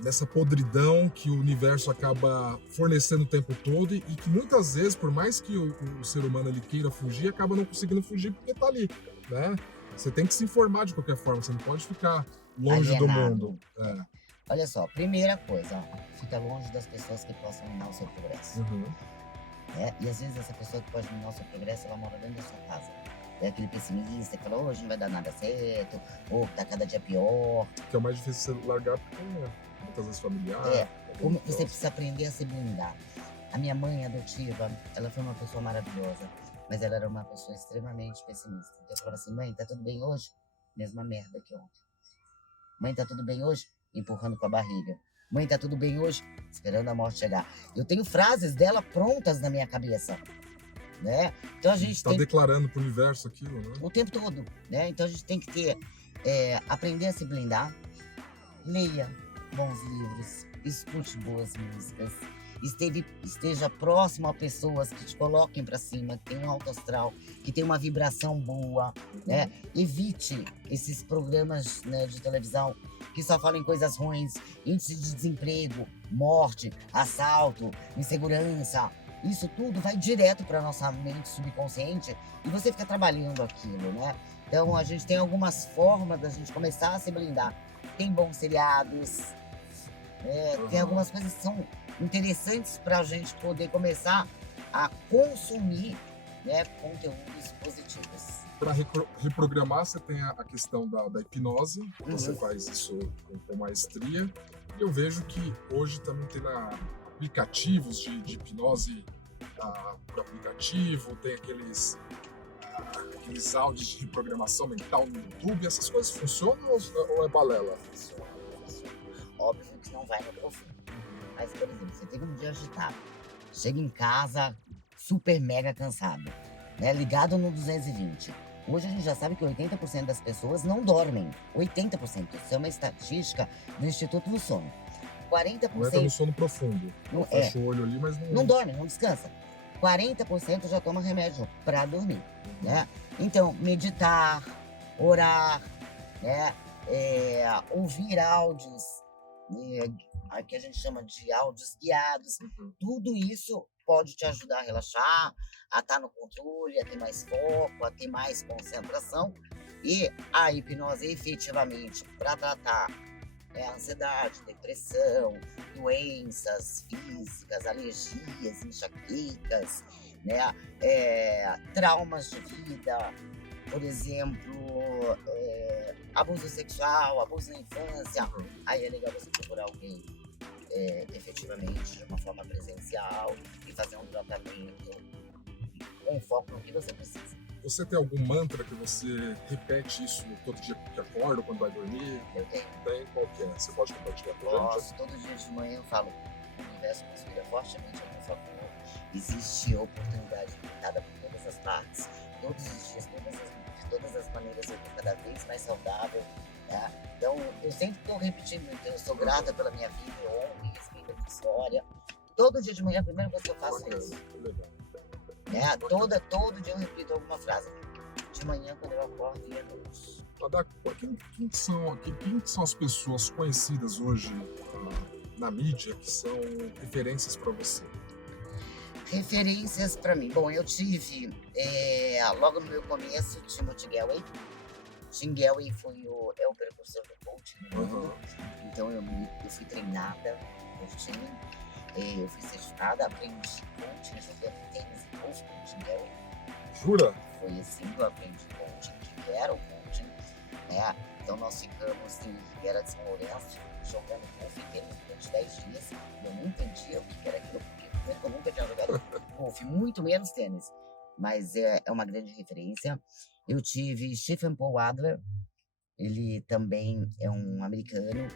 nessa podridão que o universo acaba fornecendo o tempo todo e que muitas vezes, por mais que o ser humano ele queira fugir, acaba não conseguindo fugir porque tá ali, né? Você tem que se informar de qualquer forma, você não pode ficar longe do mundo. Olha só, primeira coisa, fica longe das pessoas que possam minar o seu progresso. Uhum. E às vezes essa pessoa que pode minar o seu progresso, ela mora dentro da sua casa. É aquele pessimista que fala, hoje não vai dar nada certo, ou tá cada dia pior. Que é o mais difícil você largar porque muitas vezes familiar. Você precisa aprender a se blindar. A minha mãe adotiva, ela foi uma pessoa maravilhosa, mas ela era uma pessoa extremamente pessimista. Então eu falava assim, mãe, tá tudo bem hoje? Mesma merda que ontem. Mãe, tá tudo bem hoje? Empurrando com a barriga. Mãe, tá tudo bem hoje? Esperando a morte chegar. Eu tenho frases dela prontas na minha cabeça, né? Então a gente tá declarando pro universo aquilo, né? O tempo todo, né? Então a gente tem que ter, aprender a se blindar, leia bons livros, escute boas músicas, esteja próximo a pessoas que te coloquem para cima, que tem um alto astral, que tem uma vibração boa, né? Evite esses programas, né, de televisão que só falam em coisas ruins, índice de desemprego, morte, assalto, insegurança. Isso tudo vai direto para nossa mente subconsciente e você fica trabalhando aquilo, né? Então a gente tem algumas formas da gente começar a se blindar. Tem bons seriados, tem algumas coisas que são interessantes para a gente poder começar a consumir, né, conteúdos positivos. Para reprogramar, você tem a questão da hipnose, você faz isso com maestria. E eu vejo que hoje também tem aplicativos de hipnose por aplicativo, tem aqueles áudios de reprogramação mental no YouTube. Essas coisas funcionam ou é balela? Funciona. Óbvio que não vai no profundo. Mas, por exemplo, você teve um dia agitado, chega em casa super mega cansado, né? Ligado no 220. Hoje a gente já sabe que 80% das pessoas não dormem. 80%. Isso é uma estatística do Instituto do Sono. 40%... Não entra no sono profundo. Não fecha o olho ali, mas não... Não dorme, não descansa. 40% já toma remédio para dormir, né? Então, meditar, orar, né? Ouvir áudios, que a gente chama de áudios guiados. Tudo isso pode te ajudar a relaxar, a estar no controle, a ter mais foco, a ter mais concentração. E a hipnose, efetivamente, para tratar ansiedade, depressão, doenças físicas, alergias, enxaquecas, né? Traumas de vida, por exemplo, abuso sexual, abuso na infância. Aí é legal você procurar alguém efetivamente de uma forma presencial e fazer um tratamento com foco no que você precisa. Você tem algum mantra que você repete isso todo dia que acorda ou quando vai dormir? Eu tenho. Tem? Qual que é? Você pode compartilhar com a gente? Todo dia de manhã eu falo, o universo conspira fortemente a meu favor. Existe oportunidade limitada por todas as partes. Todos os dias, de todas as maneiras, eu estou cada vez mais saudável. Né? Então, eu sempre estou repetindo que eu sou grata pela minha vida, eu honro e respeito a minha história. Todo dia de manhã, a primeira coisa que eu faço é isso. Todo dia eu repito alguma frase. De manhã, quando eu acordo, e à noite. Quem são as pessoas conhecidas hoje na mídia que são referências para você? Referências para mim. Bom, eu tive, logo no meu começo, Timothy Galway. Tim Galway é o precursor do coaching no mundo. Então eu fui treinada por Tim. Eu fui certificada, aprendi coaching, joguei tênis e golfe com o Tim Galway. Jura? Foi assim que eu aprendi coaching, que era o coaching, né? Então nós ficamos em Figueira de São Lourenço, jogando golfe e tênis durante 10 dias. Eu não entendia o que era aquilo, porque primeiro que eu nunca tinha jogado golfe, muito menos tênis. mas é uma grande referência. Eu tive Stephen Paul Adler, ele também é um americano,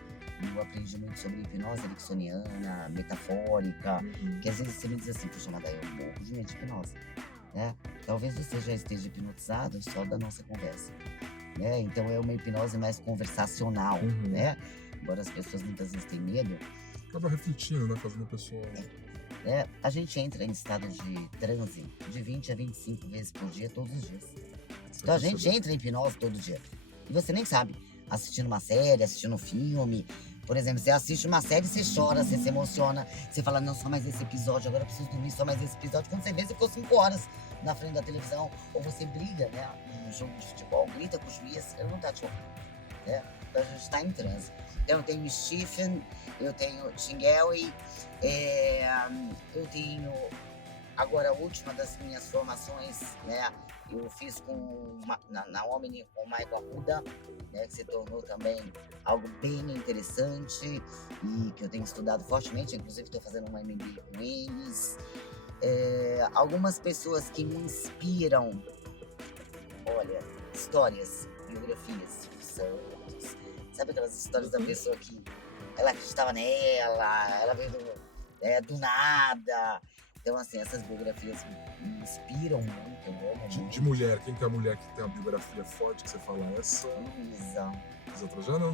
e eu aprendi muito sobre hipnose ericksoniana, metafórica, que às vezes você me diz assim, puxa, mas daí eu morro de medo de hipnose, né? Talvez você já esteja hipnotizado só da nossa conversa, né? Então é uma hipnose mais conversacional, né? Embora as pessoas muitas vezes tenham medo. Acaba refletindo, né? Fazendo a pessoa... A gente entra em estado de transe de 20 a 25 vezes por dia, todos os dias. Então a gente entra em hipnose todo dia. E você nem sabe. Assistindo uma série, assistindo um filme. Por exemplo, você assiste uma série, você chora, você se emociona. Você fala, não, só mais esse episódio, agora eu preciso dormir, só mais esse episódio. Quando você vê, você ficou 5 horas na frente da televisão. Ou você briga, né? Num jogo de futebol, grita com o juiz, ele não tá te ouvindo, né? Então a gente tá em transe. Então eu tenho Stephen, eu tenho Chinguewi, eu tenho agora a última das minhas formações, né? Eu fiz com na Omni com o Michael Arruda, né? Que se tornou também algo bem interessante e que eu tenho estudado fortemente, inclusive estou fazendo uma MBA com eles. Algumas pessoas que me inspiram, olha, histórias, biografias, santos, sabe aquelas histórias da pessoa que ela acreditava nela, ela veio do nada. Então, assim, essas biografias me inspiram muito, eu amo muito. De mulher, quem que é a mulher que tem uma biografia forte que você fala essa? Luísa. Luísa Trajano?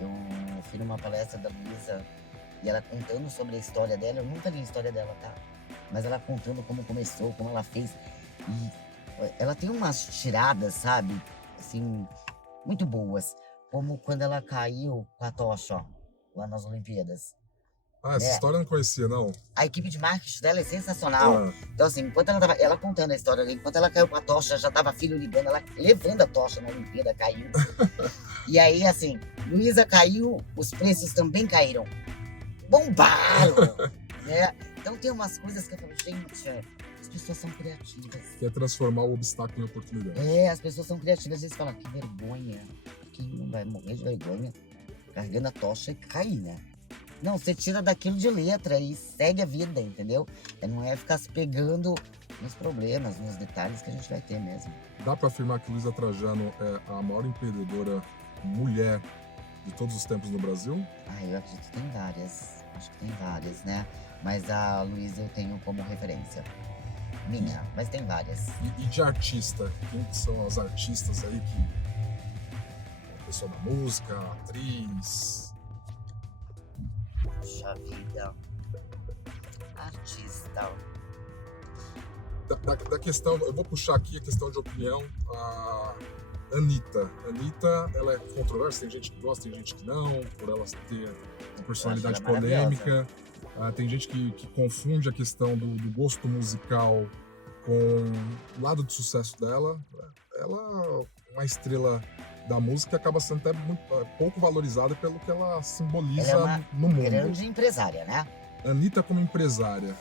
Eu fui numa palestra da Luísa e ela contando sobre a história dela. Eu nunca li a história dela, tá? Mas ela contando como começou, como ela fez. E ela tem umas tiradas, sabe? Assim, muito boas. Como quando ela caiu com a tocha lá nas Olimpíadas. Essa história eu não conhecia, não. A equipe de marketing dela é sensacional. Então, assim, enquanto ela contando a história ali, enquanto ela caiu com a tocha, já tava filho ligando, ela levando a tocha na Olimpíada, caiu. E aí, assim, Luísa caiu, os preços também caíram. Bombaram! Né? Então tem umas coisas que eu falo, gente, as pessoas são criativas. Quer transformar o obstáculo em oportunidade. As pessoas são criativas. Às vezes falam, que vergonha. Quem não vai morrer de vergonha carregando a tocha e cair, né? Não, você tira daquilo de letra e segue a vida, entendeu? Não é ficar se pegando nos problemas, nos detalhes que a gente vai ter mesmo. Dá pra afirmar que Luísa Trajano é a maior empreendedora mulher de todos os tempos no Brasil? Eu acredito que tem várias. Acho que tem várias, né? Mas a Luísa eu tenho como referência. Minha, mas tem várias. E de artista? Quem que são as artistas aí que... Pessoa da música, atriz... Puxa vida. Artista. Da questão, eu vou puxar aqui a questão de opinião, a Anitta. Anitta, ela é controversa, tem gente que gosta, tem gente que não, por ela ter uma personalidade polêmica. Tem gente que confunde a questão do gosto musical com o lado de sucesso dela. Ela, uma estrela da música, acaba sendo até muito, pouco valorizada pelo que ela simboliza no mundo. Ela é uma grande empresária, né? Anitta como empresária,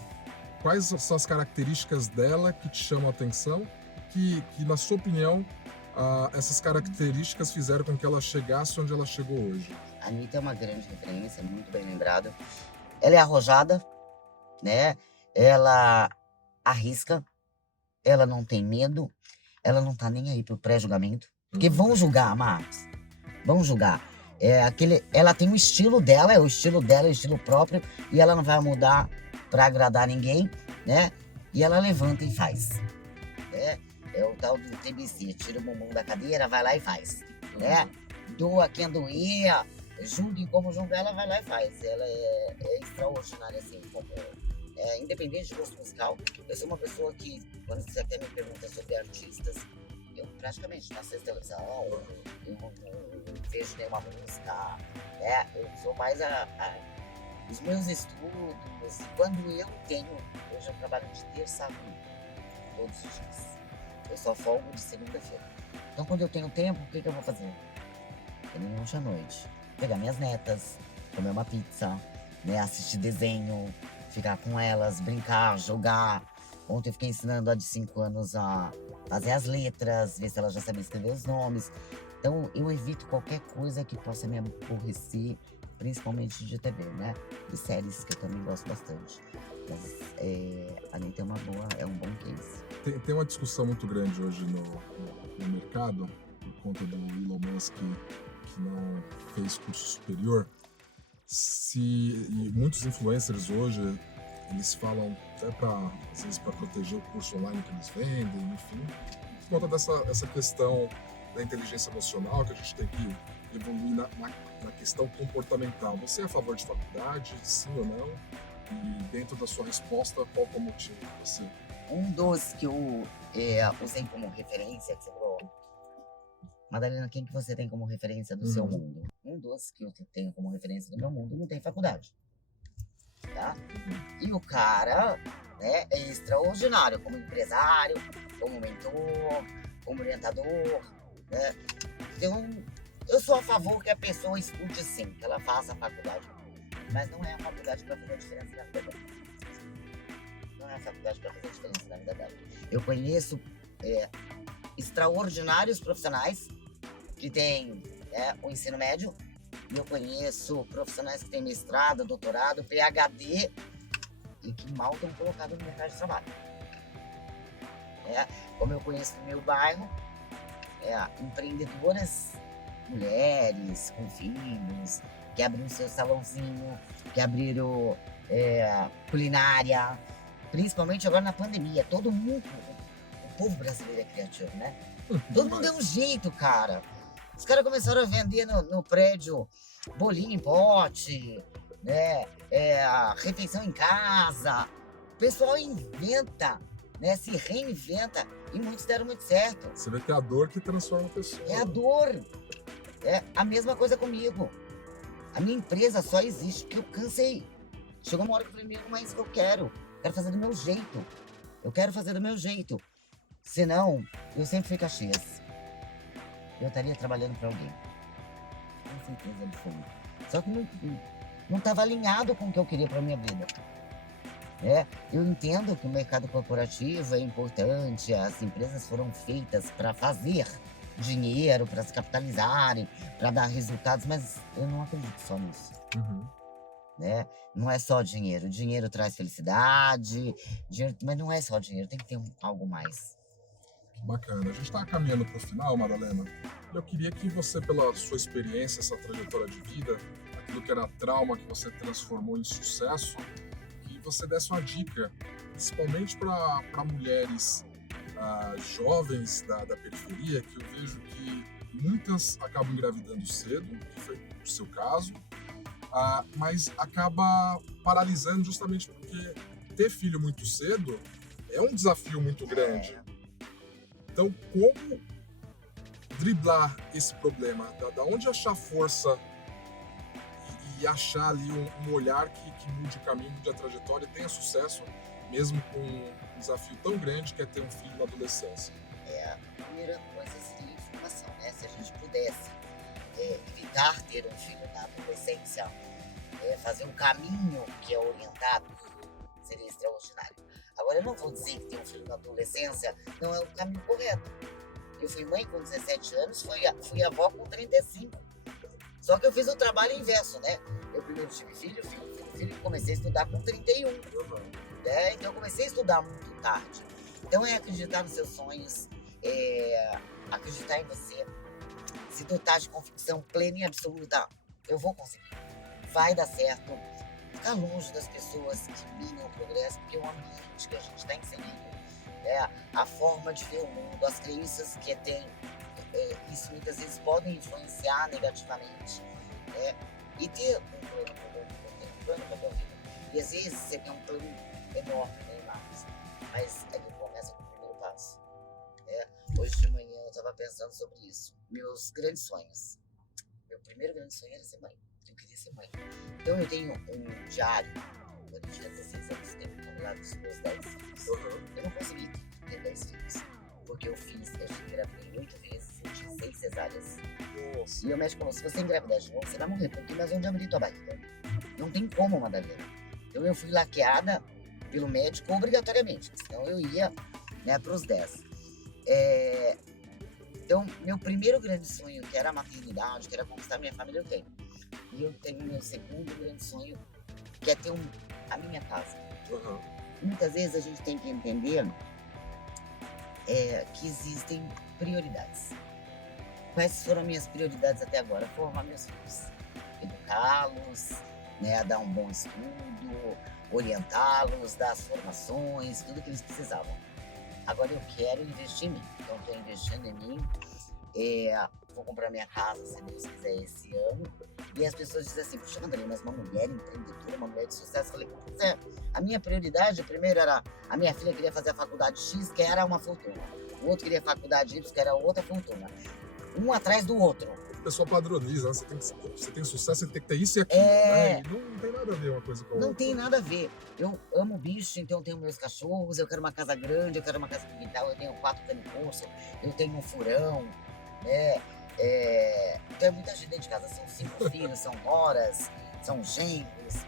quais são as características dela que te chamam a atenção? Que na sua opinião, essas características fizeram com que ela chegasse onde ela chegou hoje? A Anitta é uma grande referência, muito bem lembrada. Ela é arrojada, né? Ela arrisca, ela não tem medo, ela não tá nem aí pro pré-julgamento. Porque vão julgar, Marcos. Vão julgar. Ela tem o estilo dela, é o estilo dela, é o estilo próprio, e ela não vai mudar para agradar ninguém, né? E ela levanta e faz. É o tal do TBC, tira o bumbum da cadeira, vai lá e faz. Né? Doa quem doer, julgue como julgar, ela vai lá e faz. Ela é extraordinária, assim, como... independente de gosto musical. Eu sou uma pessoa que, quando você até me pergunta sobre artistas, eu praticamente não assisto televisão, eu não vejo nenhuma música, né? Eu sou mais os meus estudos. E quando eu já trabalho de terça a domingo, todos os dias. Eu só folgo de segunda-feira. Então, quando eu tenho tempo, o que eu vou fazer? Hoje à noite, pegar minhas netas, comer uma pizza, né? Assistir desenho, ficar com elas, brincar, jogar. Ontem eu fiquei ensinando a de 5 anos a fazer as letras, ver se ela já sabe escrever os nomes. Então eu evito qualquer coisa que possa me aborrecer, principalmente de TV, né? E séries, que eu também gosto bastante. Mas a Anitta é um bom case. Tem uma discussão muito grande hoje no mercado, por conta do Elon Musk que não fez curso superior. E muitos influencers hoje, eles falam até às vezes para proteger o curso online que eles vendem, enfim, por conta dessa questão da inteligência emocional, que a gente tem que evoluir na questão comportamental. Você é a favor de faculdade, sim ou não? E dentro da sua resposta, qual é o motivo de você? Um dos que eu usei como referência, que você falou, Madalena, quem que você tem como referência do seu mundo? Um dos que eu tenho como referência do meu mundo não tem faculdade, tá? E o cara, né, é extraordinário como empresário, como mentor, como orientador, né? Então, eu sou a favor que a pessoa estude sim, que ela faça a faculdade, mas não é a faculdade que vai fazer a diferença na vida dela. Não é a faculdade que vai fazer a diferença na vida dela. Eu conheço extraordinários profissionais que têm o ensino médio, e eu conheço profissionais que têm mestrado, doutorado, PhD e que mal estão colocados no mercado de trabalho. Como eu conheço no meu bairro, empreendedoras, mulheres com filhos, que abriram seu salãozinho, que abriram culinária, principalmente agora na pandemia. Todo mundo, o povo brasileiro é criativo, né? Todo mundo deu um jeito, cara. Os caras começaram a vender no prédio bolinho em pote, né? Refeição em casa. O pessoal inventa, né? Se reinventa, e muitos deram muito certo. Você vê que é a dor que transforma a pessoa. É a dor. É a mesma coisa comigo. A minha empresa só existe porque eu cansei. Chegou uma hora que eu falei, meu, mas eu quero fazer do meu jeito. Eu quero fazer do meu jeito. Senão, eu sempre fui Caxias. Eu estaria trabalhando para alguém. Com certeza absoluta. Só que não estava alinhado com o que eu queria para minha vida. Eu entendo que o mercado corporativo é importante, as empresas foram feitas para fazer dinheiro, para se capitalizarem, para dar resultados, mas eu não acredito só nisso. Não é só dinheiro. Dinheiro traz felicidade, mas não é só dinheiro, tem que ter algo mais. Bacana. A gente está caminhando para o final, Madalena. Eu queria que você, pela sua experiência, essa trajetória de vida, aquilo que era trauma que você transformou em sucesso, que você desse uma dica, principalmente para mulheres jovens da periferia, que eu vejo que muitas acabam engravidando cedo, que foi o seu caso, mas acaba paralisando justamente porque ter filho muito cedo é um desafio muito grande. Então, como driblar esse problema? Da onde achar força e achar ali um olhar que mude o caminho, mude a trajetória e tenha sucesso, mesmo com um desafio tão grande que é ter um filho na adolescência? A primeira coisa seria informação, né? Se a gente pudesse evitar ter um filho na adolescência, fazer um caminho que é orientado, seria extraordinário. Agora, eu não vou dizer que ter um filho na adolescência não é o caminho correto. Eu fui mãe com 17 anos, fui avó com 35. Só que eu fiz o trabalho inverso, né? Eu primeiro tive filho, comecei a estudar com 31. Então eu comecei a estudar muito tarde. Então é acreditar nos seus sonhos, acreditar em você, se dotar de convicção plena e absoluta. Eu vou conseguir. Vai dar certo. Ficar longe das pessoas que minam o progresso, porque é o ambiente que a gente está inserindo, a forma de ver o mundo, as crenças que tem, isso muitas vezes podem influenciar negativamente. E ter um plano para a tua vida. E às vezes você tem um plano enorme, né, Marcos? Mas ele começa com o primeiro passo. Hoje de manhã eu estava pensando sobre isso. Meus grandes sonhos. Meu primeiro grande sonho era ser mãe. Eu queria ser mãe. Então eu tenho um diário, quando eu tinha 16 anos, tempo acumulado dos meus 10 filhos. Eu não consegui ter 10 filhos, porque eu engravidei 8 vezes, eu tive 6 cesáreas. E o médico falou, se você engravidar de novo, você vai morrer, porque nós vamos abrir tua barriga. Não tem como, Madalena. Então eu fui laqueada pelo médico obrigatoriamente, senão eu ia para os 10. Então, meu primeiro grande sonho, que era a maternidade, que era conquistar minha família, eu tenho. E eu tenho meu segundo grande sonho, que é ter a minha casa. Muitas vezes a gente tem que entender que existem prioridades. Quais foram minhas prioridades até agora? Formar meus filhos, educá-los, né, dar um bom estudo, orientá-los, dar as formações, tudo que eles precisavam. Agora eu quero investir em mim, então estou investindo em mim. Vou comprar minha casa, se Deus quiser, esse ano. E as pessoas dizem assim, puxa, Madalena, mas uma mulher empreendedora, uma mulher de sucesso. Eu falei, pois é, a minha prioridade, primeiro era, a minha filha queria fazer a faculdade X, que era uma fortuna. O outro queria a faculdade Y, que era outra fortuna. Um atrás do outro. A pessoa padroniza, né? Você tem sucesso, você tem que ter isso e aquilo, né? E não tem nada a ver uma coisa com a outra. Não tem nada a ver. Eu amo bicho, então eu tenho meus cachorros, eu quero uma casa grande, eu quero uma casa com quintal, eu tenho 4 canicorso, eu tenho um furão, né? Então é muita gente dentro de casa, são 5 filhos, são noras, são genros.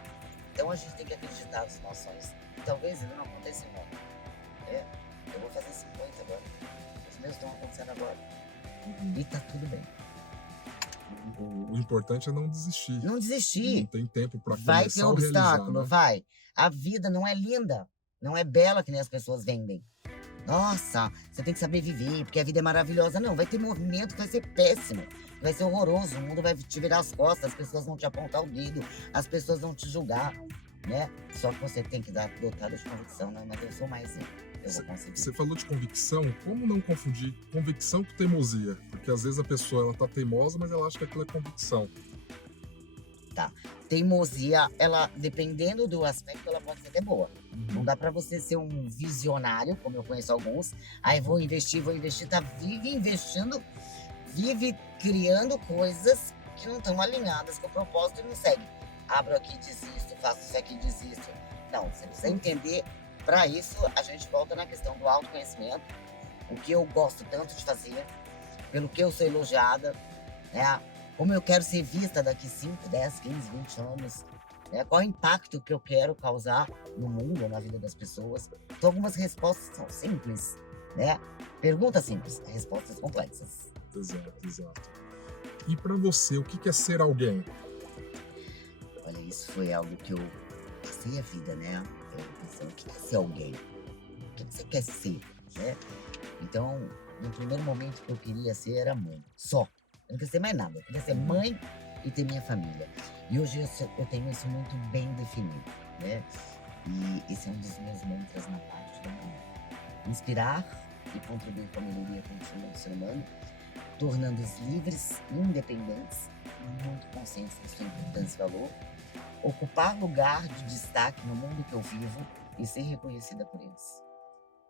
Então a gente tem que acreditar nos nossos sonhos. Talvez ele não aconteça em ano. Eu vou fazer 50 agora. Os meus estão acontecendo agora. E tá tudo bem. O importante é não desistir. Não desistir. Não tem tempo para Vai começar ter ou obstáculo, realizar, né? vai. A vida não é linda, não é bela que nem as pessoas vendem. Nossa, você tem que saber viver, porque a vida é maravilhosa. Não, vai ter movimento que vai ser péssimo, vai ser horroroso. O mundo vai te virar as costas, as pessoas vão te apontar o dedo, as pessoas vão te julgar, né? Só que você tem que dar dotada de convicção, né? Mas eu sou mais eu vou conseguir. Você falou de convicção, como não confundir convicção com teimosia? Porque às vezes a pessoa ela tá teimosa, mas ela acha que aquilo é convicção. Tá. Teimosia, ela, dependendo do aspecto, ela pode ser até boa. Não dá pra você ser um visionário, como eu conheço alguns. Aí vou investir, tá vive investindo, vive criando coisas que não estão alinhadas com o propósito e não segue. Abro aqui, desisto, faço isso aqui, desisto. Não, você precisa entender. Para isso, a gente volta na questão do autoconhecimento, o que eu gosto tanto de fazer, pelo que eu sou elogiada, né? Como eu quero ser vista daqui 5, 10, 15, 20 anos, né? Qual o impacto que eu quero causar no mundo, na vida das pessoas. Então, algumas respostas são simples, né? Perguntas simples, respostas complexas. Exato. E para você, o que é ser alguém? Olha, isso foi algo que eu passei a vida, né? Pensando, o que é ser alguém? O que você quer ser, né? Então, no primeiro momento que eu queria ser era mãe, só. Eu não queria ser mais nada, eu queria ser mãe e ter minha família. E hoje eu tenho isso muito bem definido, né? E esse é um dos meus mantras na parte da manhã. Inspirar e contribuir com a melhoria contínua do ser humano, tornando-os livres, independentes, muito conscientes da sua importância e valor, ocupar lugar de destaque no mundo que eu vivo e ser reconhecida por eles.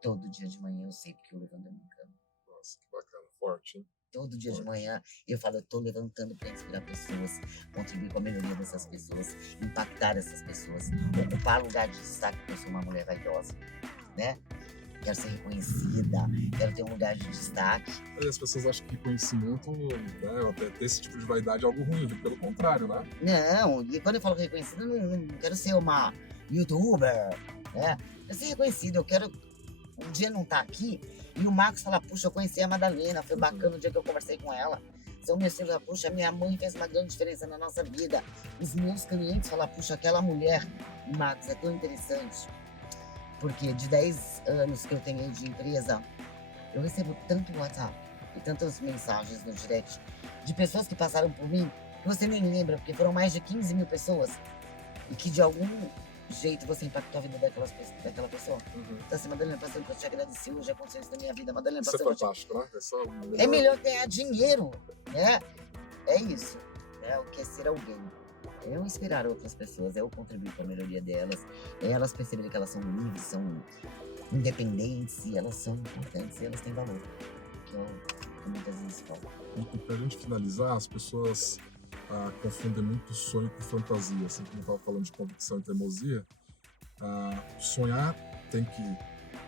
Todo dia de manhã eu sei porque eu levanto da minha cama. Nossa, que bacana, forte, hein? Todo dia de manhã eu falo, eu tô levantando para inspirar pessoas, contribuir com a melhoria dessas pessoas, impactar essas pessoas, ocupar lugar de destaque porque eu sou uma mulher vaidosa, né? Quero ser reconhecida, quero ter um lugar de destaque. As pessoas acham que conhecimento, né, até ter esse tipo de vaidade é algo ruim, pelo contrário, né? Não, e quando eu falo reconhecida, eu não quero ser uma youtuber, né? Eu quero ser reconhecida, eu quero um dia não estar aqui e o Marcos falar, puxa, eu conheci a Madalena, foi bacana o dia que eu conversei com ela. São meus filhos, puxa, minha mãe fez uma grande diferença na nossa vida. Os meus clientes falar, puxa, aquela mulher, Marcos, é tão interessante. Porque de 10 anos que eu tenho de empresa, eu recebo tanto WhatsApp e tantas mensagens no direct de pessoas que passaram por mim que você nem lembra, porque foram mais de 15 mil pessoas e que de algum jeito você impactou a vida daquela pessoa. Então assim, Madalena, passando que eu te agradeci, hoje aconteceu isso na minha vida, Madalena, Isso é passando fantástico, né? É melhor ganhar dinheiro, né? É isso, né? O que é ser alguém. É eu inspirar outras pessoas, é eu contribuir com a melhoria delas, é elas perceberem que elas são livres, são independentes e elas são importantes e elas têm valor. Que eu muitas vezes falo. E pra gente finalizar, as pessoas confundem muito sonho com fantasia, assim como eu estava falando de convicção e teimosia. Sonhar tem que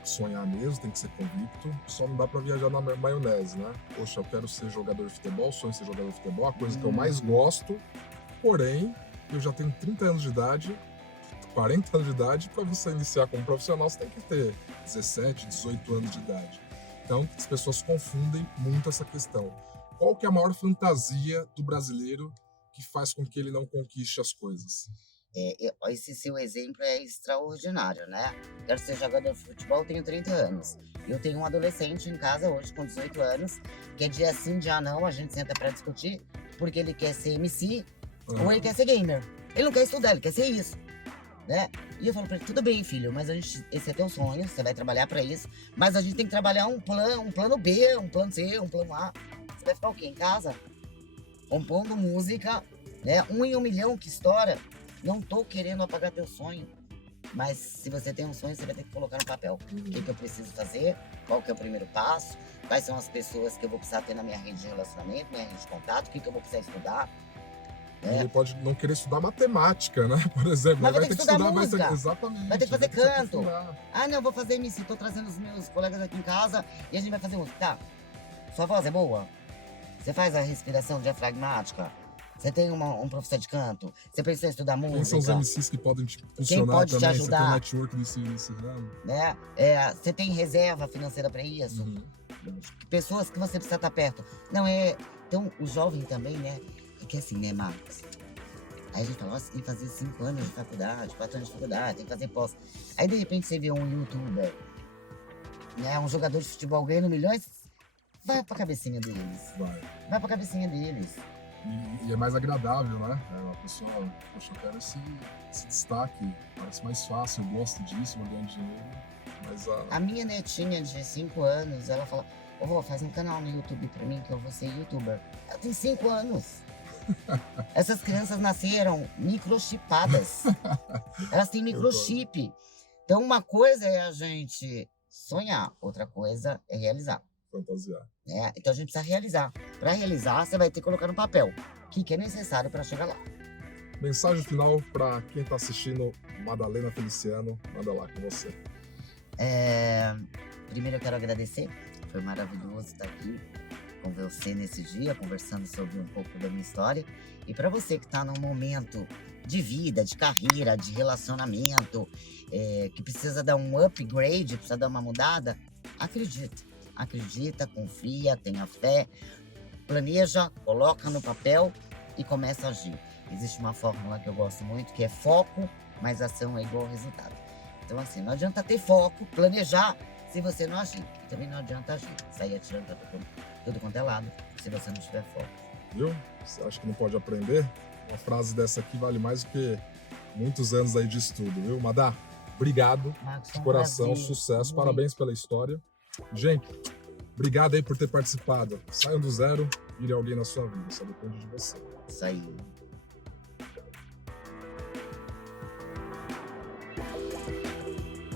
sonhar mesmo, tem que ser convicto, só não dá para viajar na maionese, né? Poxa, eu quero ser jogador de futebol, sonho em ser jogador de futebol, a coisa que eu mais gosto, porém, eu já tenho 30 anos de idade, 40 anos de idade, para você iniciar como profissional, você tem que ter 17, 18 anos de idade. Então, as pessoas confundem muito essa questão. Qual que é a maior fantasia do brasileiro que faz com que ele não conquiste as coisas? Esse seu exemplo é extraordinário, né? Quero ser jogador de futebol, tenho 30 anos. Eu tenho um adolescente em casa hoje, com 18 anos, que é dia sim, dia não, a gente senta pra discutir, porque ele quer ser MC ou ele quer ser gamer. Ele não quer estudar, ele quer ser isso, né? E eu falo pra ele, tudo bem, filho, mas esse é teu sonho, você vai trabalhar pra isso, mas a gente tem que trabalhar um plano B, um plano C, um plano A. Você vai ficar o quê? Em casa? Compondo música, né? 1 em 1 milhão que estoura. Não tô querendo apagar teu sonho, mas se você tem um sonho, você vai ter que colocar no papel. O que eu preciso fazer? Qual que é o primeiro passo? Quais são as pessoas que eu vou precisar ter na minha rede de relacionamento, minha rede de contato? O que eu vou precisar estudar? Ele pode não querer estudar matemática, né? Por exemplo. Mas vai ter que estudar música. Exatamente. Vai ter que fazer canto. Ah, não, vou fazer MC. Tô trazendo os meus colegas aqui em casa e a gente vai fazer música. Tá, sua voz é boa? Você faz a respiração diafragmática? Você tem um professor de canto? Você precisa estudar música? Quem são os MCs que podem te funcionar pode também? te ajudar? Você tem network nesse ramo? Né? Você tem reserva financeira para isso? Pessoas que você precisa estar perto. Não é... Então, o jovem também, né? É que assim, né, Marcos? Aí a gente fala, nossa, tem que fazer 5 anos de faculdade, 4 anos de faculdade, tem que fazer pós. Aí, de repente, você vê um youtuber, né? Um jogador de futebol ganhando milhões, vai pra cabecinha deles. Vai pra cabecinha deles. E é mais agradável, né? A pessoa, poxa, eu quero esse destaque, parece mais fácil, eu gosto disso, vou ganhar dinheiro. Mas a minha netinha de 5 anos, ela fala, vó, faz um canal no YouTube pra mim que eu vou ser youtuber. Ela tem 5 anos. Essas crianças nasceram microchipadas. Elas têm microchip. Então, uma coisa é a gente sonhar, outra coisa é realizar. Fantasiar. Então a gente precisa realizar. Para realizar, você vai ter que colocar no papel o que é necessário para chegar lá. Mensagem final para quem está assistindo Madalena Feliciano, manda lá com você. Primeiro eu quero agradecer, foi maravilhoso estar aqui com você nesse dia, conversando sobre um pouco da minha história. E para você que está num momento de vida, de carreira, de relacionamento, que precisa dar um upgrade, precisa dar uma mudada, acredita, confia, tenha fé, planeja, coloca no papel e começa a agir. Existe uma fórmula que eu gosto muito, que é foco, mais ação é igual resultado. Então assim, não adianta ter foco, planejar, se você não agir. E também não adianta agir, sair atirando para tudo quanto é lado, se você não tiver foco. Viu? Você acha que não pode aprender? Uma frase dessa aqui vale mais do que muitos anos aí de estudo, viu? Madá, obrigado, Marcos, de coração, prazer. sucesso, parabéns pela história. Gente, obrigado aí por ter participado. Saiam do zero, vire alguém na sua vida, só depende de você. Isso aí.